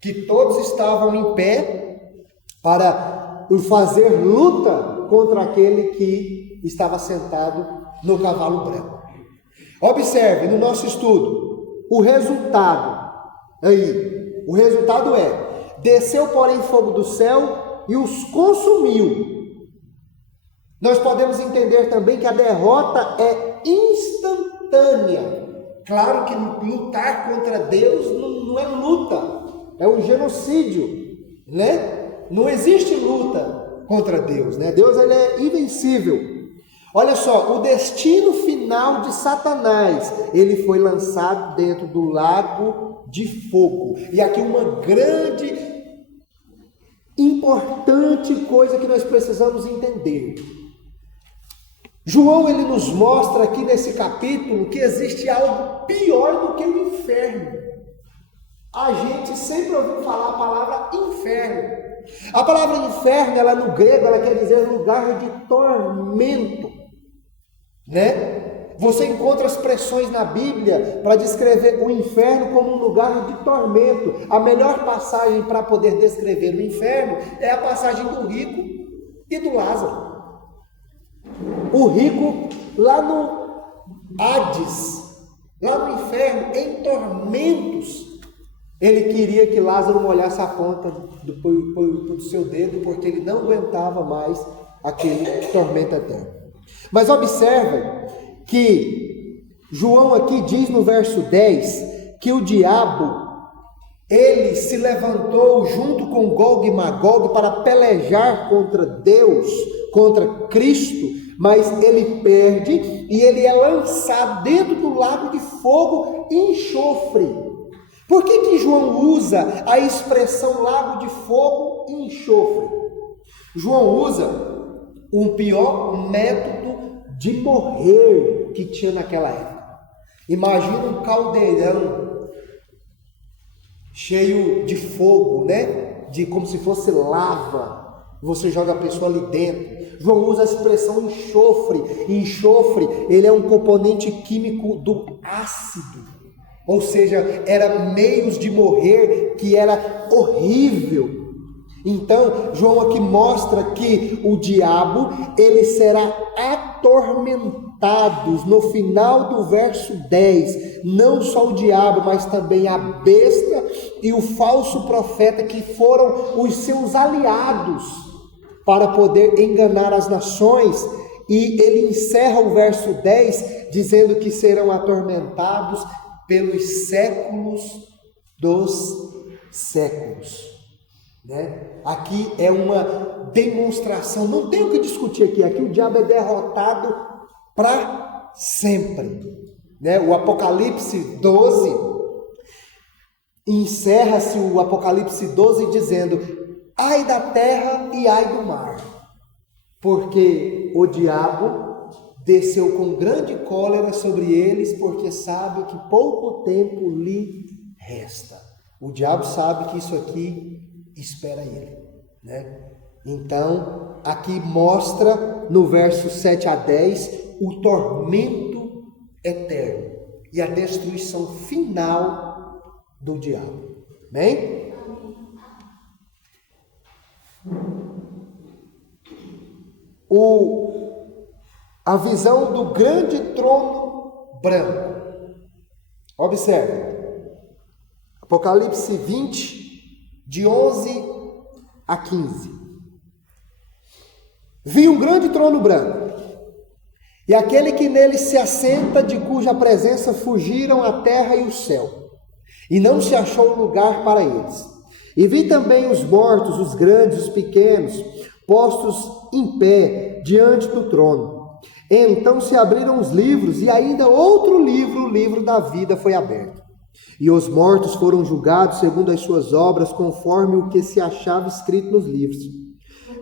que todos estavam em pé para fazer luta contra aquele que estava sentado no cavalo branco. Observe no nosso estudo o resultado aí. O resultado é: desceu, porém, fogo do céu e os consumiu. Nós podemos entender também que a derrota é instantânea. Claro que lutar contra Deus não é luta, é um genocídio, né? Não existe luta contra Deus, né? Deus, ele é invencível. Olha só, o destino final de Satanás, ele foi lançado dentro do lago de fogo. E aqui uma grande, importante coisa que nós precisamos entender. João, ele nos mostra aqui nesse capítulo que existe algo pior do que o inferno. A gente sempre ouviu falar a palavra inferno. A palavra inferno, ela no grego, ela quer dizer lugar de tormento, né? Você encontra expressões na Bíblia para descrever o inferno como um lugar de tormento. A melhor passagem para poder descrever o inferno é a passagem do rico e do Lázaro. O rico lá no Hades, lá no inferno, em tormentos, ele queria que Lázaro molhasse a ponta do seu dedo, porque ele não aguentava mais aquele tormento eterno. Mas observe que João aqui diz no verso 10 que o diabo, ele se levantou junto com Gog e Magog para pelejar contra Deus, contra Cristo, mas ele perde e ele é lançado dentro do lago de fogo e enxofre. Por que João usa a expressão lago de fogo e enxofre? João usa o pior método de morrer que tinha naquela época. Imagina um caldeirão cheio de fogo, né? Como se fosse lava. Você joga a pessoa ali dentro. João usa a expressão enxofre. Enxofre, ele é um componente químico do ácido. Ou seja, era meios de morrer que era horrível. Então, João aqui mostra que o diabo, ele será atormentado no final do verso 10. Não só o diabo, mas também a besta e o falso profeta, que foram os seus aliados para poder enganar as nações. E ele encerra o verso 10 dizendo que serão atormentados pelos séculos dos séculos, né? Aqui é uma demonstração, não tem o que discutir aqui o diabo é derrotado para sempre, né? O Apocalipse 12, encerra-se o Apocalipse 12 dizendo: ai da terra e ai do mar, porque o diabo desceu com grande cólera sobre eles, porque sabe que pouco tempo lhe resta. O diabo sabe que isso aqui espera ele, né? Então, aqui mostra no verso 7 a 10 o tormento eterno e a destruição final do diabo. Amém? A visão do grande trono branco. Observe. Apocalipse 20, de 11 a 15. Vi um grande trono branco, e aquele que nele se assenta, de cuja presença fugiram a terra e o céu, e não se achou lugar para eles. E vi também os mortos, os grandes, os pequenos, postos em pé diante do trono. Então se abriram os livros, e ainda outro livro, o livro da vida, foi aberto. E os mortos foram julgados segundo as suas obras, conforme o que se achava escrito nos livros.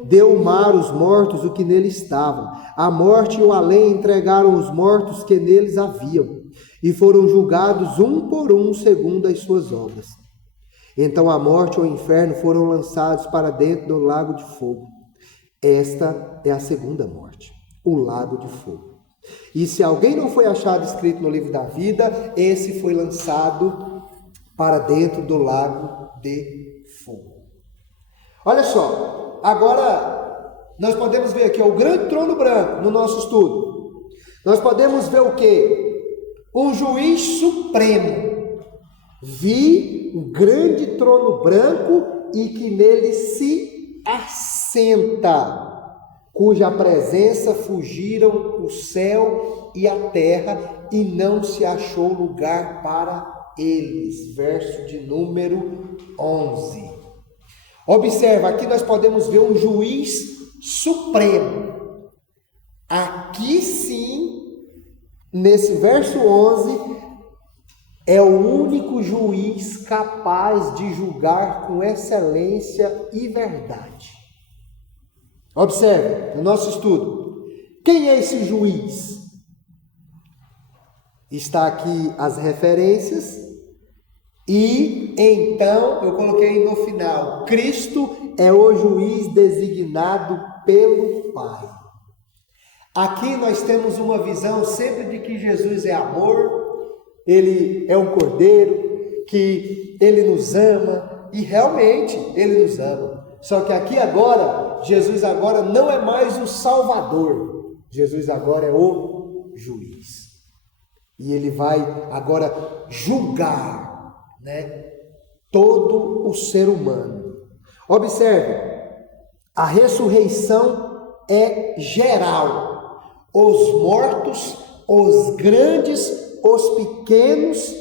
Deu o mar os mortos o que nele estavam. A morte e o além entregaram os mortos que neles haviam, e foram julgados um por um segundo as suas obras. Então a morte e o inferno foram lançados para dentro do lago de fogo. Esta é a segunda morte, o lago de fogo. E se alguém não foi achado escrito no livro da vida, esse foi lançado para dentro do lago de fogo. Olha só, agora nós podemos ver aqui o grande trono branco no nosso estudo. Nós podemos ver o quê? Um juiz supremo. Vi um grande trono branco e que nele se assenta, cuja presença fugiram o céu e a terra, e não se achou lugar para eles. Verso de número 11. Observa, aqui nós podemos ver um juiz supremo. Aqui sim, nesse verso 11, é o único juiz capaz de julgar com excelência e verdade. Observe, no nosso estudo, quem é esse juiz? Está aqui as referências, e então eu coloquei no final: Cristo é o juiz designado pelo Pai. Aqui nós temos uma visão sempre de que Jesus é amor, Ele é um cordeiro, que Ele nos ama, e realmente Ele nos ama. Só que aqui agora, Jesus agora não é mais o Salvador, Jesus agora é o juiz. E Ele vai agora julgar, todo o ser humano. Observe, a ressurreição é geral. Os mortos, os grandes, os pequenos,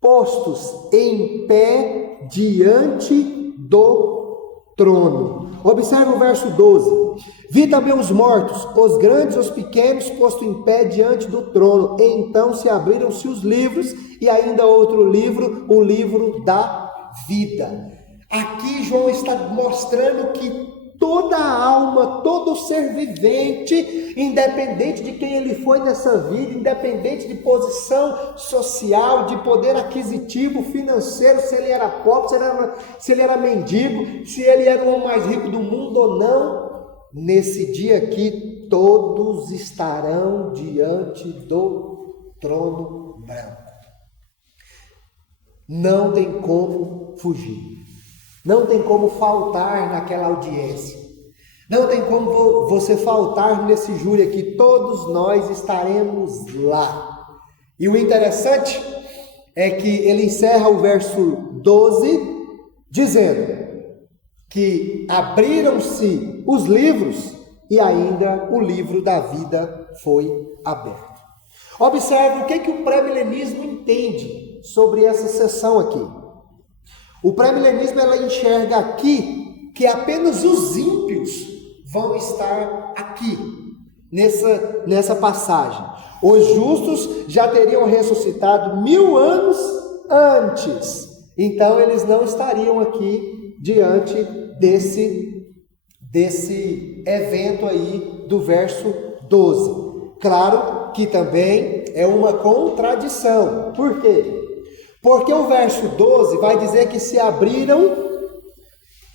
postos em pé diante do trono. Observe o verso 12. Vi também os mortos, os grandes e os pequenos, postos em pé diante do trono. Então se abriram-se os livros, e ainda outro livro, o livro da vida. Aqui João está mostrando que toda alma, todo ser vivente, independente de quem ele foi nessa vida, independente de posição social, de poder aquisitivo, financeiro, se ele era pobre, se ele era mendigo, se ele era o homem mais rico do mundo ou não, nesse dia aqui todos estarão diante do trono branco. Não tem como fugir. Não tem como faltar naquela audiência. Não tem como você faltar nesse júri aqui. Todos nós estaremos lá. E o interessante é que ele encerra o verso 12 dizendo que abriram-se os livros e ainda o livro da vida foi aberto. Observe o que o pré-milenismo entende sobre essa sessão aqui. O pré-milenismo ela enxerga aqui que apenas os ímpios vão estar aqui, nessa passagem. Os justos já teriam ressuscitado 1000 anos antes. Então eles não estariam aqui diante desse evento aí do verso 12. Claro que também é uma contradição. Por quê? Porque o verso 12 vai dizer que se abriram,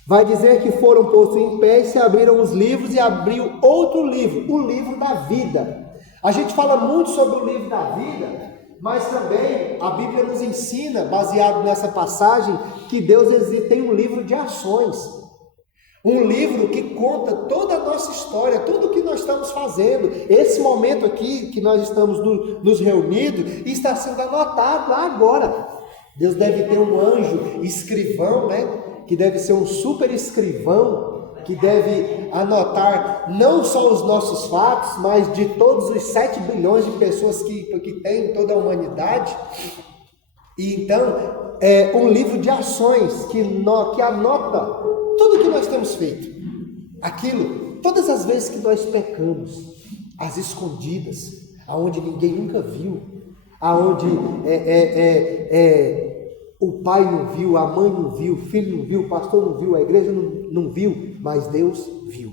vai dizer que foram postos em pé e se abriram os livros, e abriu outro livro, o livro da vida. A gente fala muito sobre o livro da vida, mas também a Bíblia nos ensina, baseado nessa passagem, que Deus tem um livro de ações. Um livro que conta toda a nossa história, tudo o que nós estamos fazendo. Esse momento aqui que nós estamos nos reunidos está sendo anotado lá agora. Deus deve ter um anjo escrivão, que deve ser um super escrivão, que deve anotar não só os nossos fatos, mas de todos os 7 bilhões de pessoas que tem em toda a humanidade. E então, é um livro de ações que anota tudo que nós temos feito. Aquilo, todas as vezes que nós pecamos, as escondidas, aonde ninguém nunca viu, aonde o pai não viu, a mãe não viu, o filho não viu, o pastor não viu, a igreja não viu, mas Deus viu.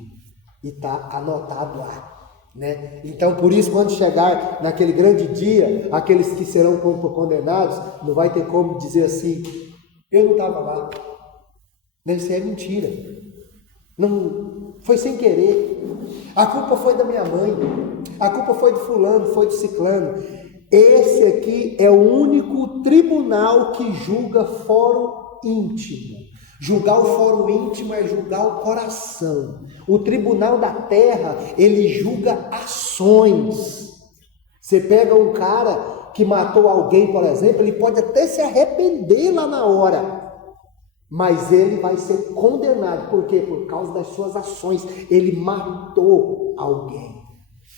E está anotado lá. Né? Então, por isso, quando chegar naquele grande dia, aqueles que serão condenados, não vai ter como dizer assim: eu não estava lá. Isso é mentira. Não foi sem querer. A culpa foi da minha mãe. A culpa foi do fulano, foi do ciclano. Esse aqui é o único tribunal que julga fórum íntimo. Julgar o fórum íntimo é julgar o coração. O tribunal da terra, ele julga ações. Você pega um cara que matou alguém, por exemplo, ele pode até se arrepender lá na hora, mas ele vai ser condenado. Por quê? Por causa das suas ações. Ele matou alguém.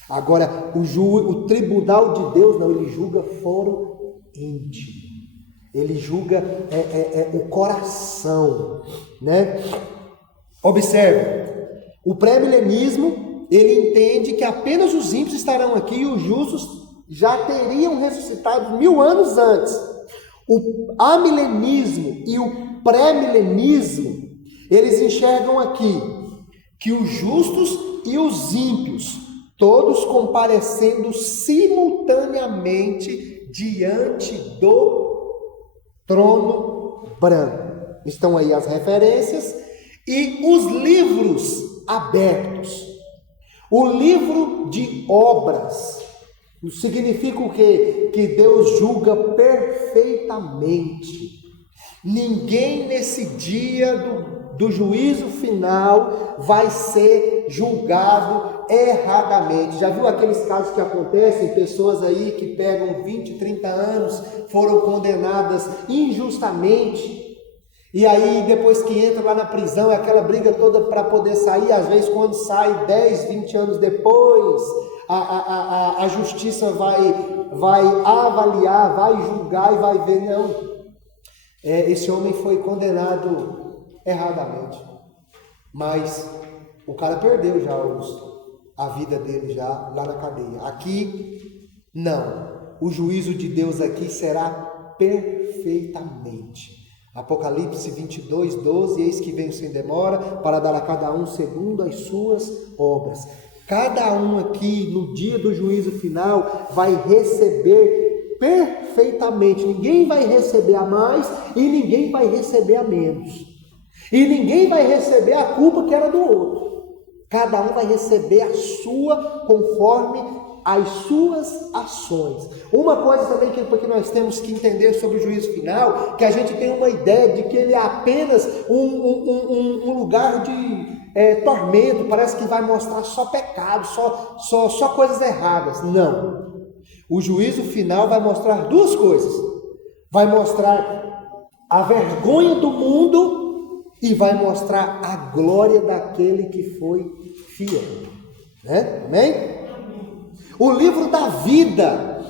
Agora, o tribunal de Deus, não, ele julga fórum íntimo. Ele julga o coração, né? Observe, o pré-milenismo, ele entende que apenas os ímpios estarão aqui e os justos já teriam ressuscitado 1000 anos antes. O amilenismo e o pré-milenismo, eles enxergam aqui que os justos e os ímpios, todos comparecendo simultaneamente diante do trono branco. Estão aí as referências e os livros abertos. O livro de obras significa o quê? Que Deus julga perfeitamente. Ninguém nesse dia do juízo final vai ser julgado erradamente. Já viu aqueles casos que acontecem? Pessoas aí que pegam 20, 30 anos, foram condenadas injustamente, e aí depois que entra lá na prisão, é aquela briga toda para poder sair. Às vezes quando sai 10, 20 anos depois, a justiça vai avaliar, vai julgar e vai ver, não, esse homem foi condenado erradamente, mas o cara perdeu já a vida dele já lá na cadeia. Aqui não, o juízo de Deus aqui será perfeitamente. Apocalipse 22, 12, eis que venho sem demora para dar a cada um segundo as suas obras. Cada um aqui no dia do juízo final vai receber perfeitamente. Ninguém vai receber a mais e ninguém vai receber a menos. E ninguém vai receber a culpa que era do outro. Cada um vai receber a sua conforme as suas ações. Uma coisa também porque nós temos que entender sobre o juízo final, que a gente tem uma ideia de que ele é apenas um lugar de tormento, parece que vai mostrar só pecado, só coisas erradas. Não. O juízo final vai mostrar duas coisas. Vai mostrar a vergonha do mundo e vai mostrar a glória daquele que foi fiel. Né? Amém? O livro da vida.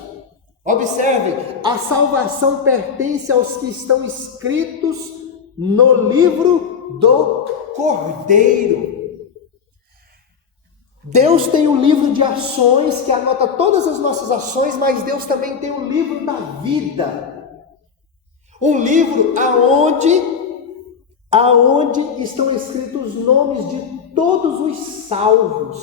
Observe, a salvação pertence aos que estão escritos no livro do Cordeiro. Deus tem um livro de ações que anota todas as nossas ações, mas Deus também tem um livro da vida. Um livro aonde estão escritos os nomes de todos os salvos.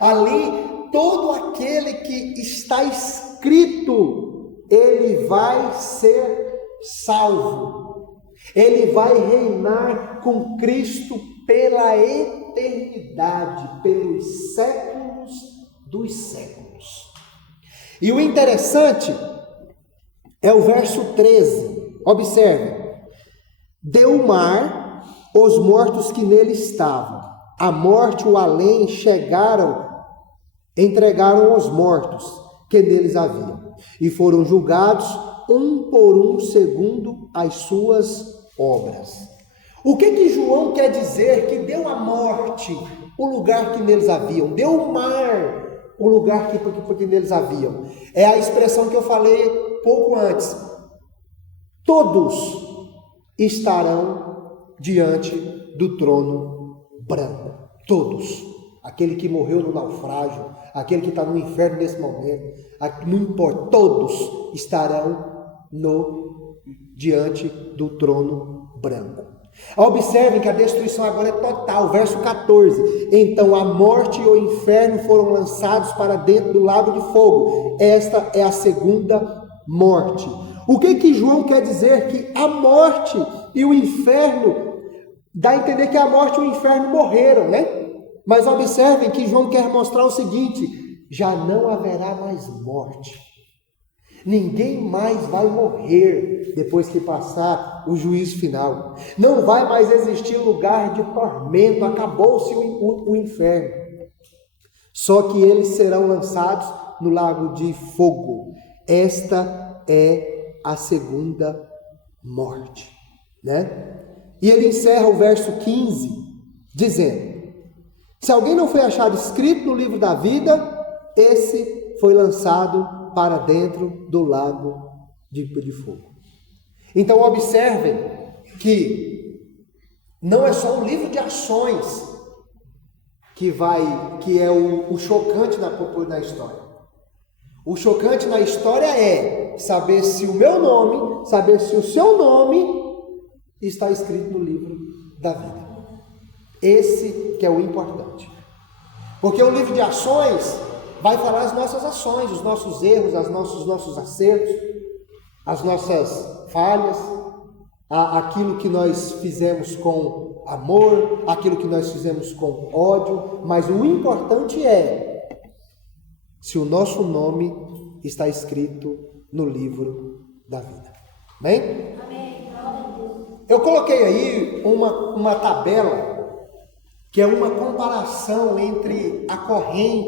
Ali, todo aquele que está escrito, ele vai ser salvo. Ele vai reinar com Cristo pela eternidade, pelos séculos dos séculos. E o interessante é o verso 13. Observe. Deu o mar os mortos que nele estavam. A morte e o além entregaram os mortos que neles haviam, e foram julgados um por um segundo as suas obras. O que João quer dizer que deu a morte o lugar que neles haviam, deu o mar o lugar que neles haviam? É a expressão que eu falei pouco antes. todos estarão diante do trono branco. Todos. Aquele que morreu no naufrágio, aquele que está no inferno nesse momento, não importa, todos estarão diante do trono branco. Observem que a destruição agora é total, verso 14. Então a morte e o inferno foram lançados para dentro do lago de fogo. Esta é a segunda morte. O que João quer dizer? Que a morte e o inferno, dá a entender que a morte e o inferno morreram, né? Mas observem que João quer mostrar o seguinte: já não haverá mais morte. Ninguém mais vai morrer depois que passar o juízo final. Não vai mais existir lugar de tormento, acabou-se o inferno. Só que eles serão lançados no lago de fogo. Esta é a segunda morte, né? E ele encerra o verso 15 dizendo: se alguém não foi achado escrito no livro da vida, esse foi lançado para dentro do lago de fogo. Então observem que não é só um livro de ações que é o chocante na história. O chocante na história é saber se o meu nome, saber se o seu nome está escrito no livro da vida. Esse que é o importante. Porque o livro de ações vai falar as nossas ações, os nossos erros, os nossos acertos, as nossas falhas, aquilo que nós fizemos com amor, aquilo que nós fizemos com ódio. Mas o importante é se o nosso nome está escrito no livro da vida. Amém? Amém. Eu coloquei aí uma tabela que é uma comparação entre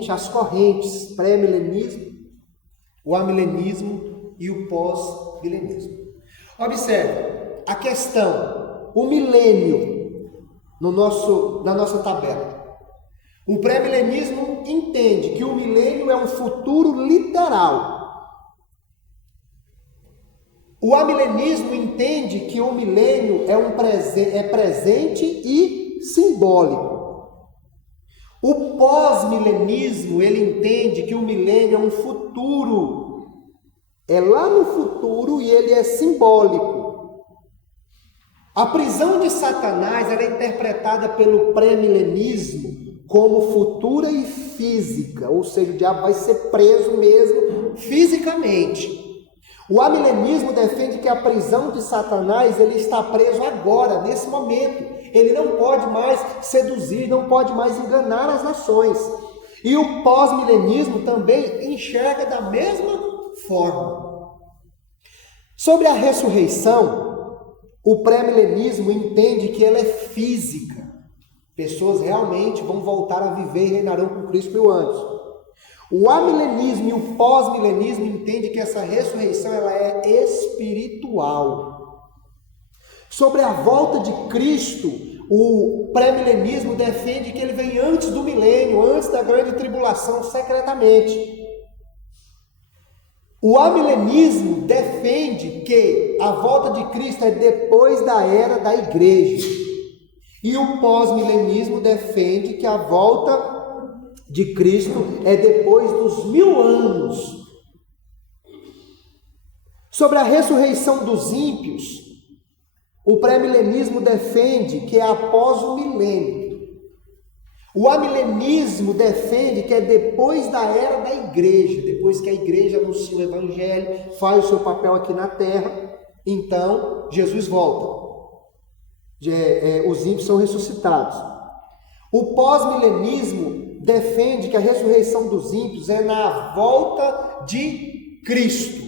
as correntes pré-milenismo, o amilenismo e o pós-milenismo. Observe a questão, o milênio na nossa tabela. O pré-milenismo entende que o milênio é um futuro literal. O amilenismo entende que o milênio é presente e simbólico. O pós-milenismo, ele entende que o milênio é um futuro, é lá no futuro e ele é simbólico. A prisão de Satanás era interpretada pelo pré-milenismo como futura e física, ou seja, o diabo vai ser preso mesmo fisicamente. O amilenismo defende que a prisão de Satanás, ele está preso agora, nesse momento. Ele não pode mais seduzir, não pode mais enganar as nações. E o pós-milenismo também enxerga da mesma forma. Sobre a ressurreição, o pré-milenismo entende que ela é física. Pessoas realmente vão voltar a viver e reinarão com Cristo 1000 anos. O amilenismo e o pós-milenismo entendem que essa ressurreição ela é espiritual. Sobre a volta de Cristo, o pré-milenismo defende que ele vem antes do milênio, antes da grande tribulação, secretamente. O amilenismo defende que a volta de Cristo é depois da era da igreja. E o pós-milenismo defende que a volta de Cristo é depois dos 1000 anos. Sobre a ressurreição dos ímpios, o pré-milenismo defende que é após o milênio. O amilenismo defende que é depois da era da igreja, depois que a igreja anuncia o evangelho, faz o seu papel aqui na terra, então Jesus volta. Os ímpios são ressuscitados. O pós-milenismo defende que a ressurreição dos ímpios é na volta de Cristo.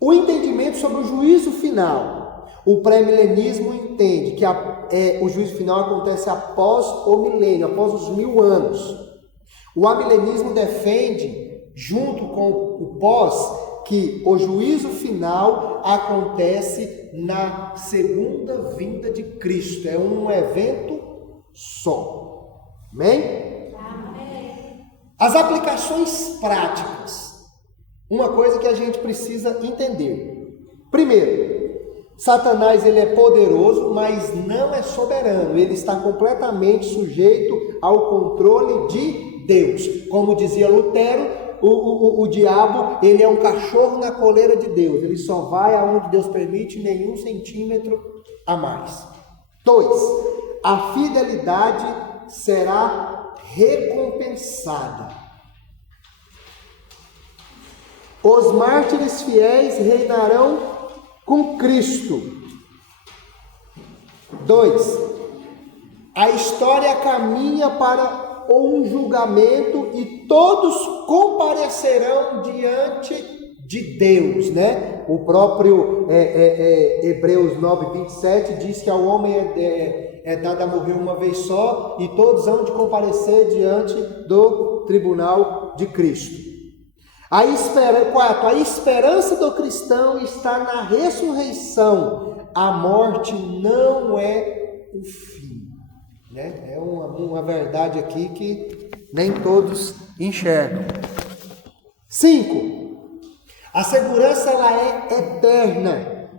O entendimento sobre o juízo final. O pré-milenismo entende que o juízo final acontece após o milênio, após os 1000 anos. O amilenismo defende, junto com o pós, que o juízo final acontece na segunda vinda de Cristo. É um evento só. Amém? Amém. As aplicações práticas. Uma coisa que a gente precisa entender. Primeiro, Satanás ele é poderoso, mas não é soberano. Ele está completamente sujeito ao controle de Deus. Como dizia Lutero, o diabo ele é um cachorro na coleira de Deus. Ele só vai aonde Deus permite, nenhum centímetro a mais. 2. A fidelidade será recompensada. Os mártires fiéis reinarão com Cristo. 2. A história caminha para um julgamento e todos comparecerão diante de Deus, né? O próprio Hebreus 9:27 diz que ao homem é dado a morrer uma vez só e todos hão de comparecer diante do tribunal de Cristo. 4. A esperança do cristão está na ressurreição. A morte não é o fim, né? É uma verdade aqui que nem todos enxergam. 5. A segurança ela é eterna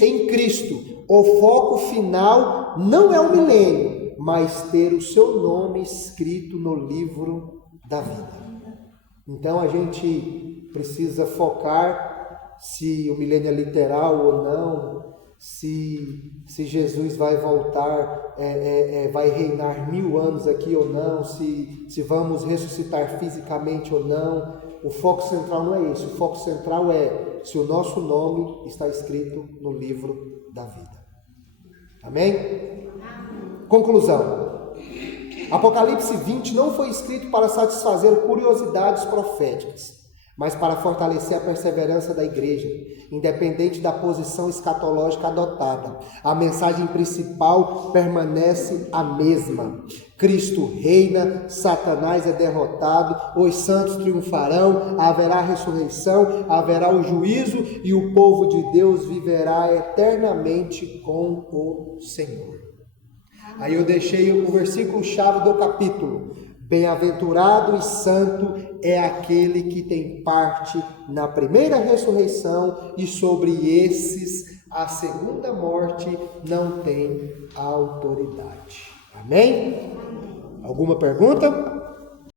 em Cristo. O foco final não é o milênio, mas ter o seu nome escrito no livro da vida. Então a gente precisa focar se o milênio é literal ou não, se Jesus vai voltar, vai reinar 1000 anos aqui ou não, se vamos ressuscitar fisicamente ou não. O foco central não é isso. O foco central é se o nosso nome está escrito no livro da vida. Amém? Conclusão. Apocalipse 20 não foi escrito para satisfazer curiosidades proféticas, mas para fortalecer a perseverança da igreja, independente da posição escatológica adotada. A mensagem principal permanece a mesma. Cristo reina, Satanás é derrotado, os santos triunfarão, haverá ressurreição, haverá o juízo e o povo de Deus viverá eternamente com o Senhor. Aí eu deixei o versículo-chave do capítulo. Bem-aventurado e santo é aquele que tem parte na primeira ressurreição, e sobre esses a segunda morte não tem autoridade. Amém? Alguma pergunta?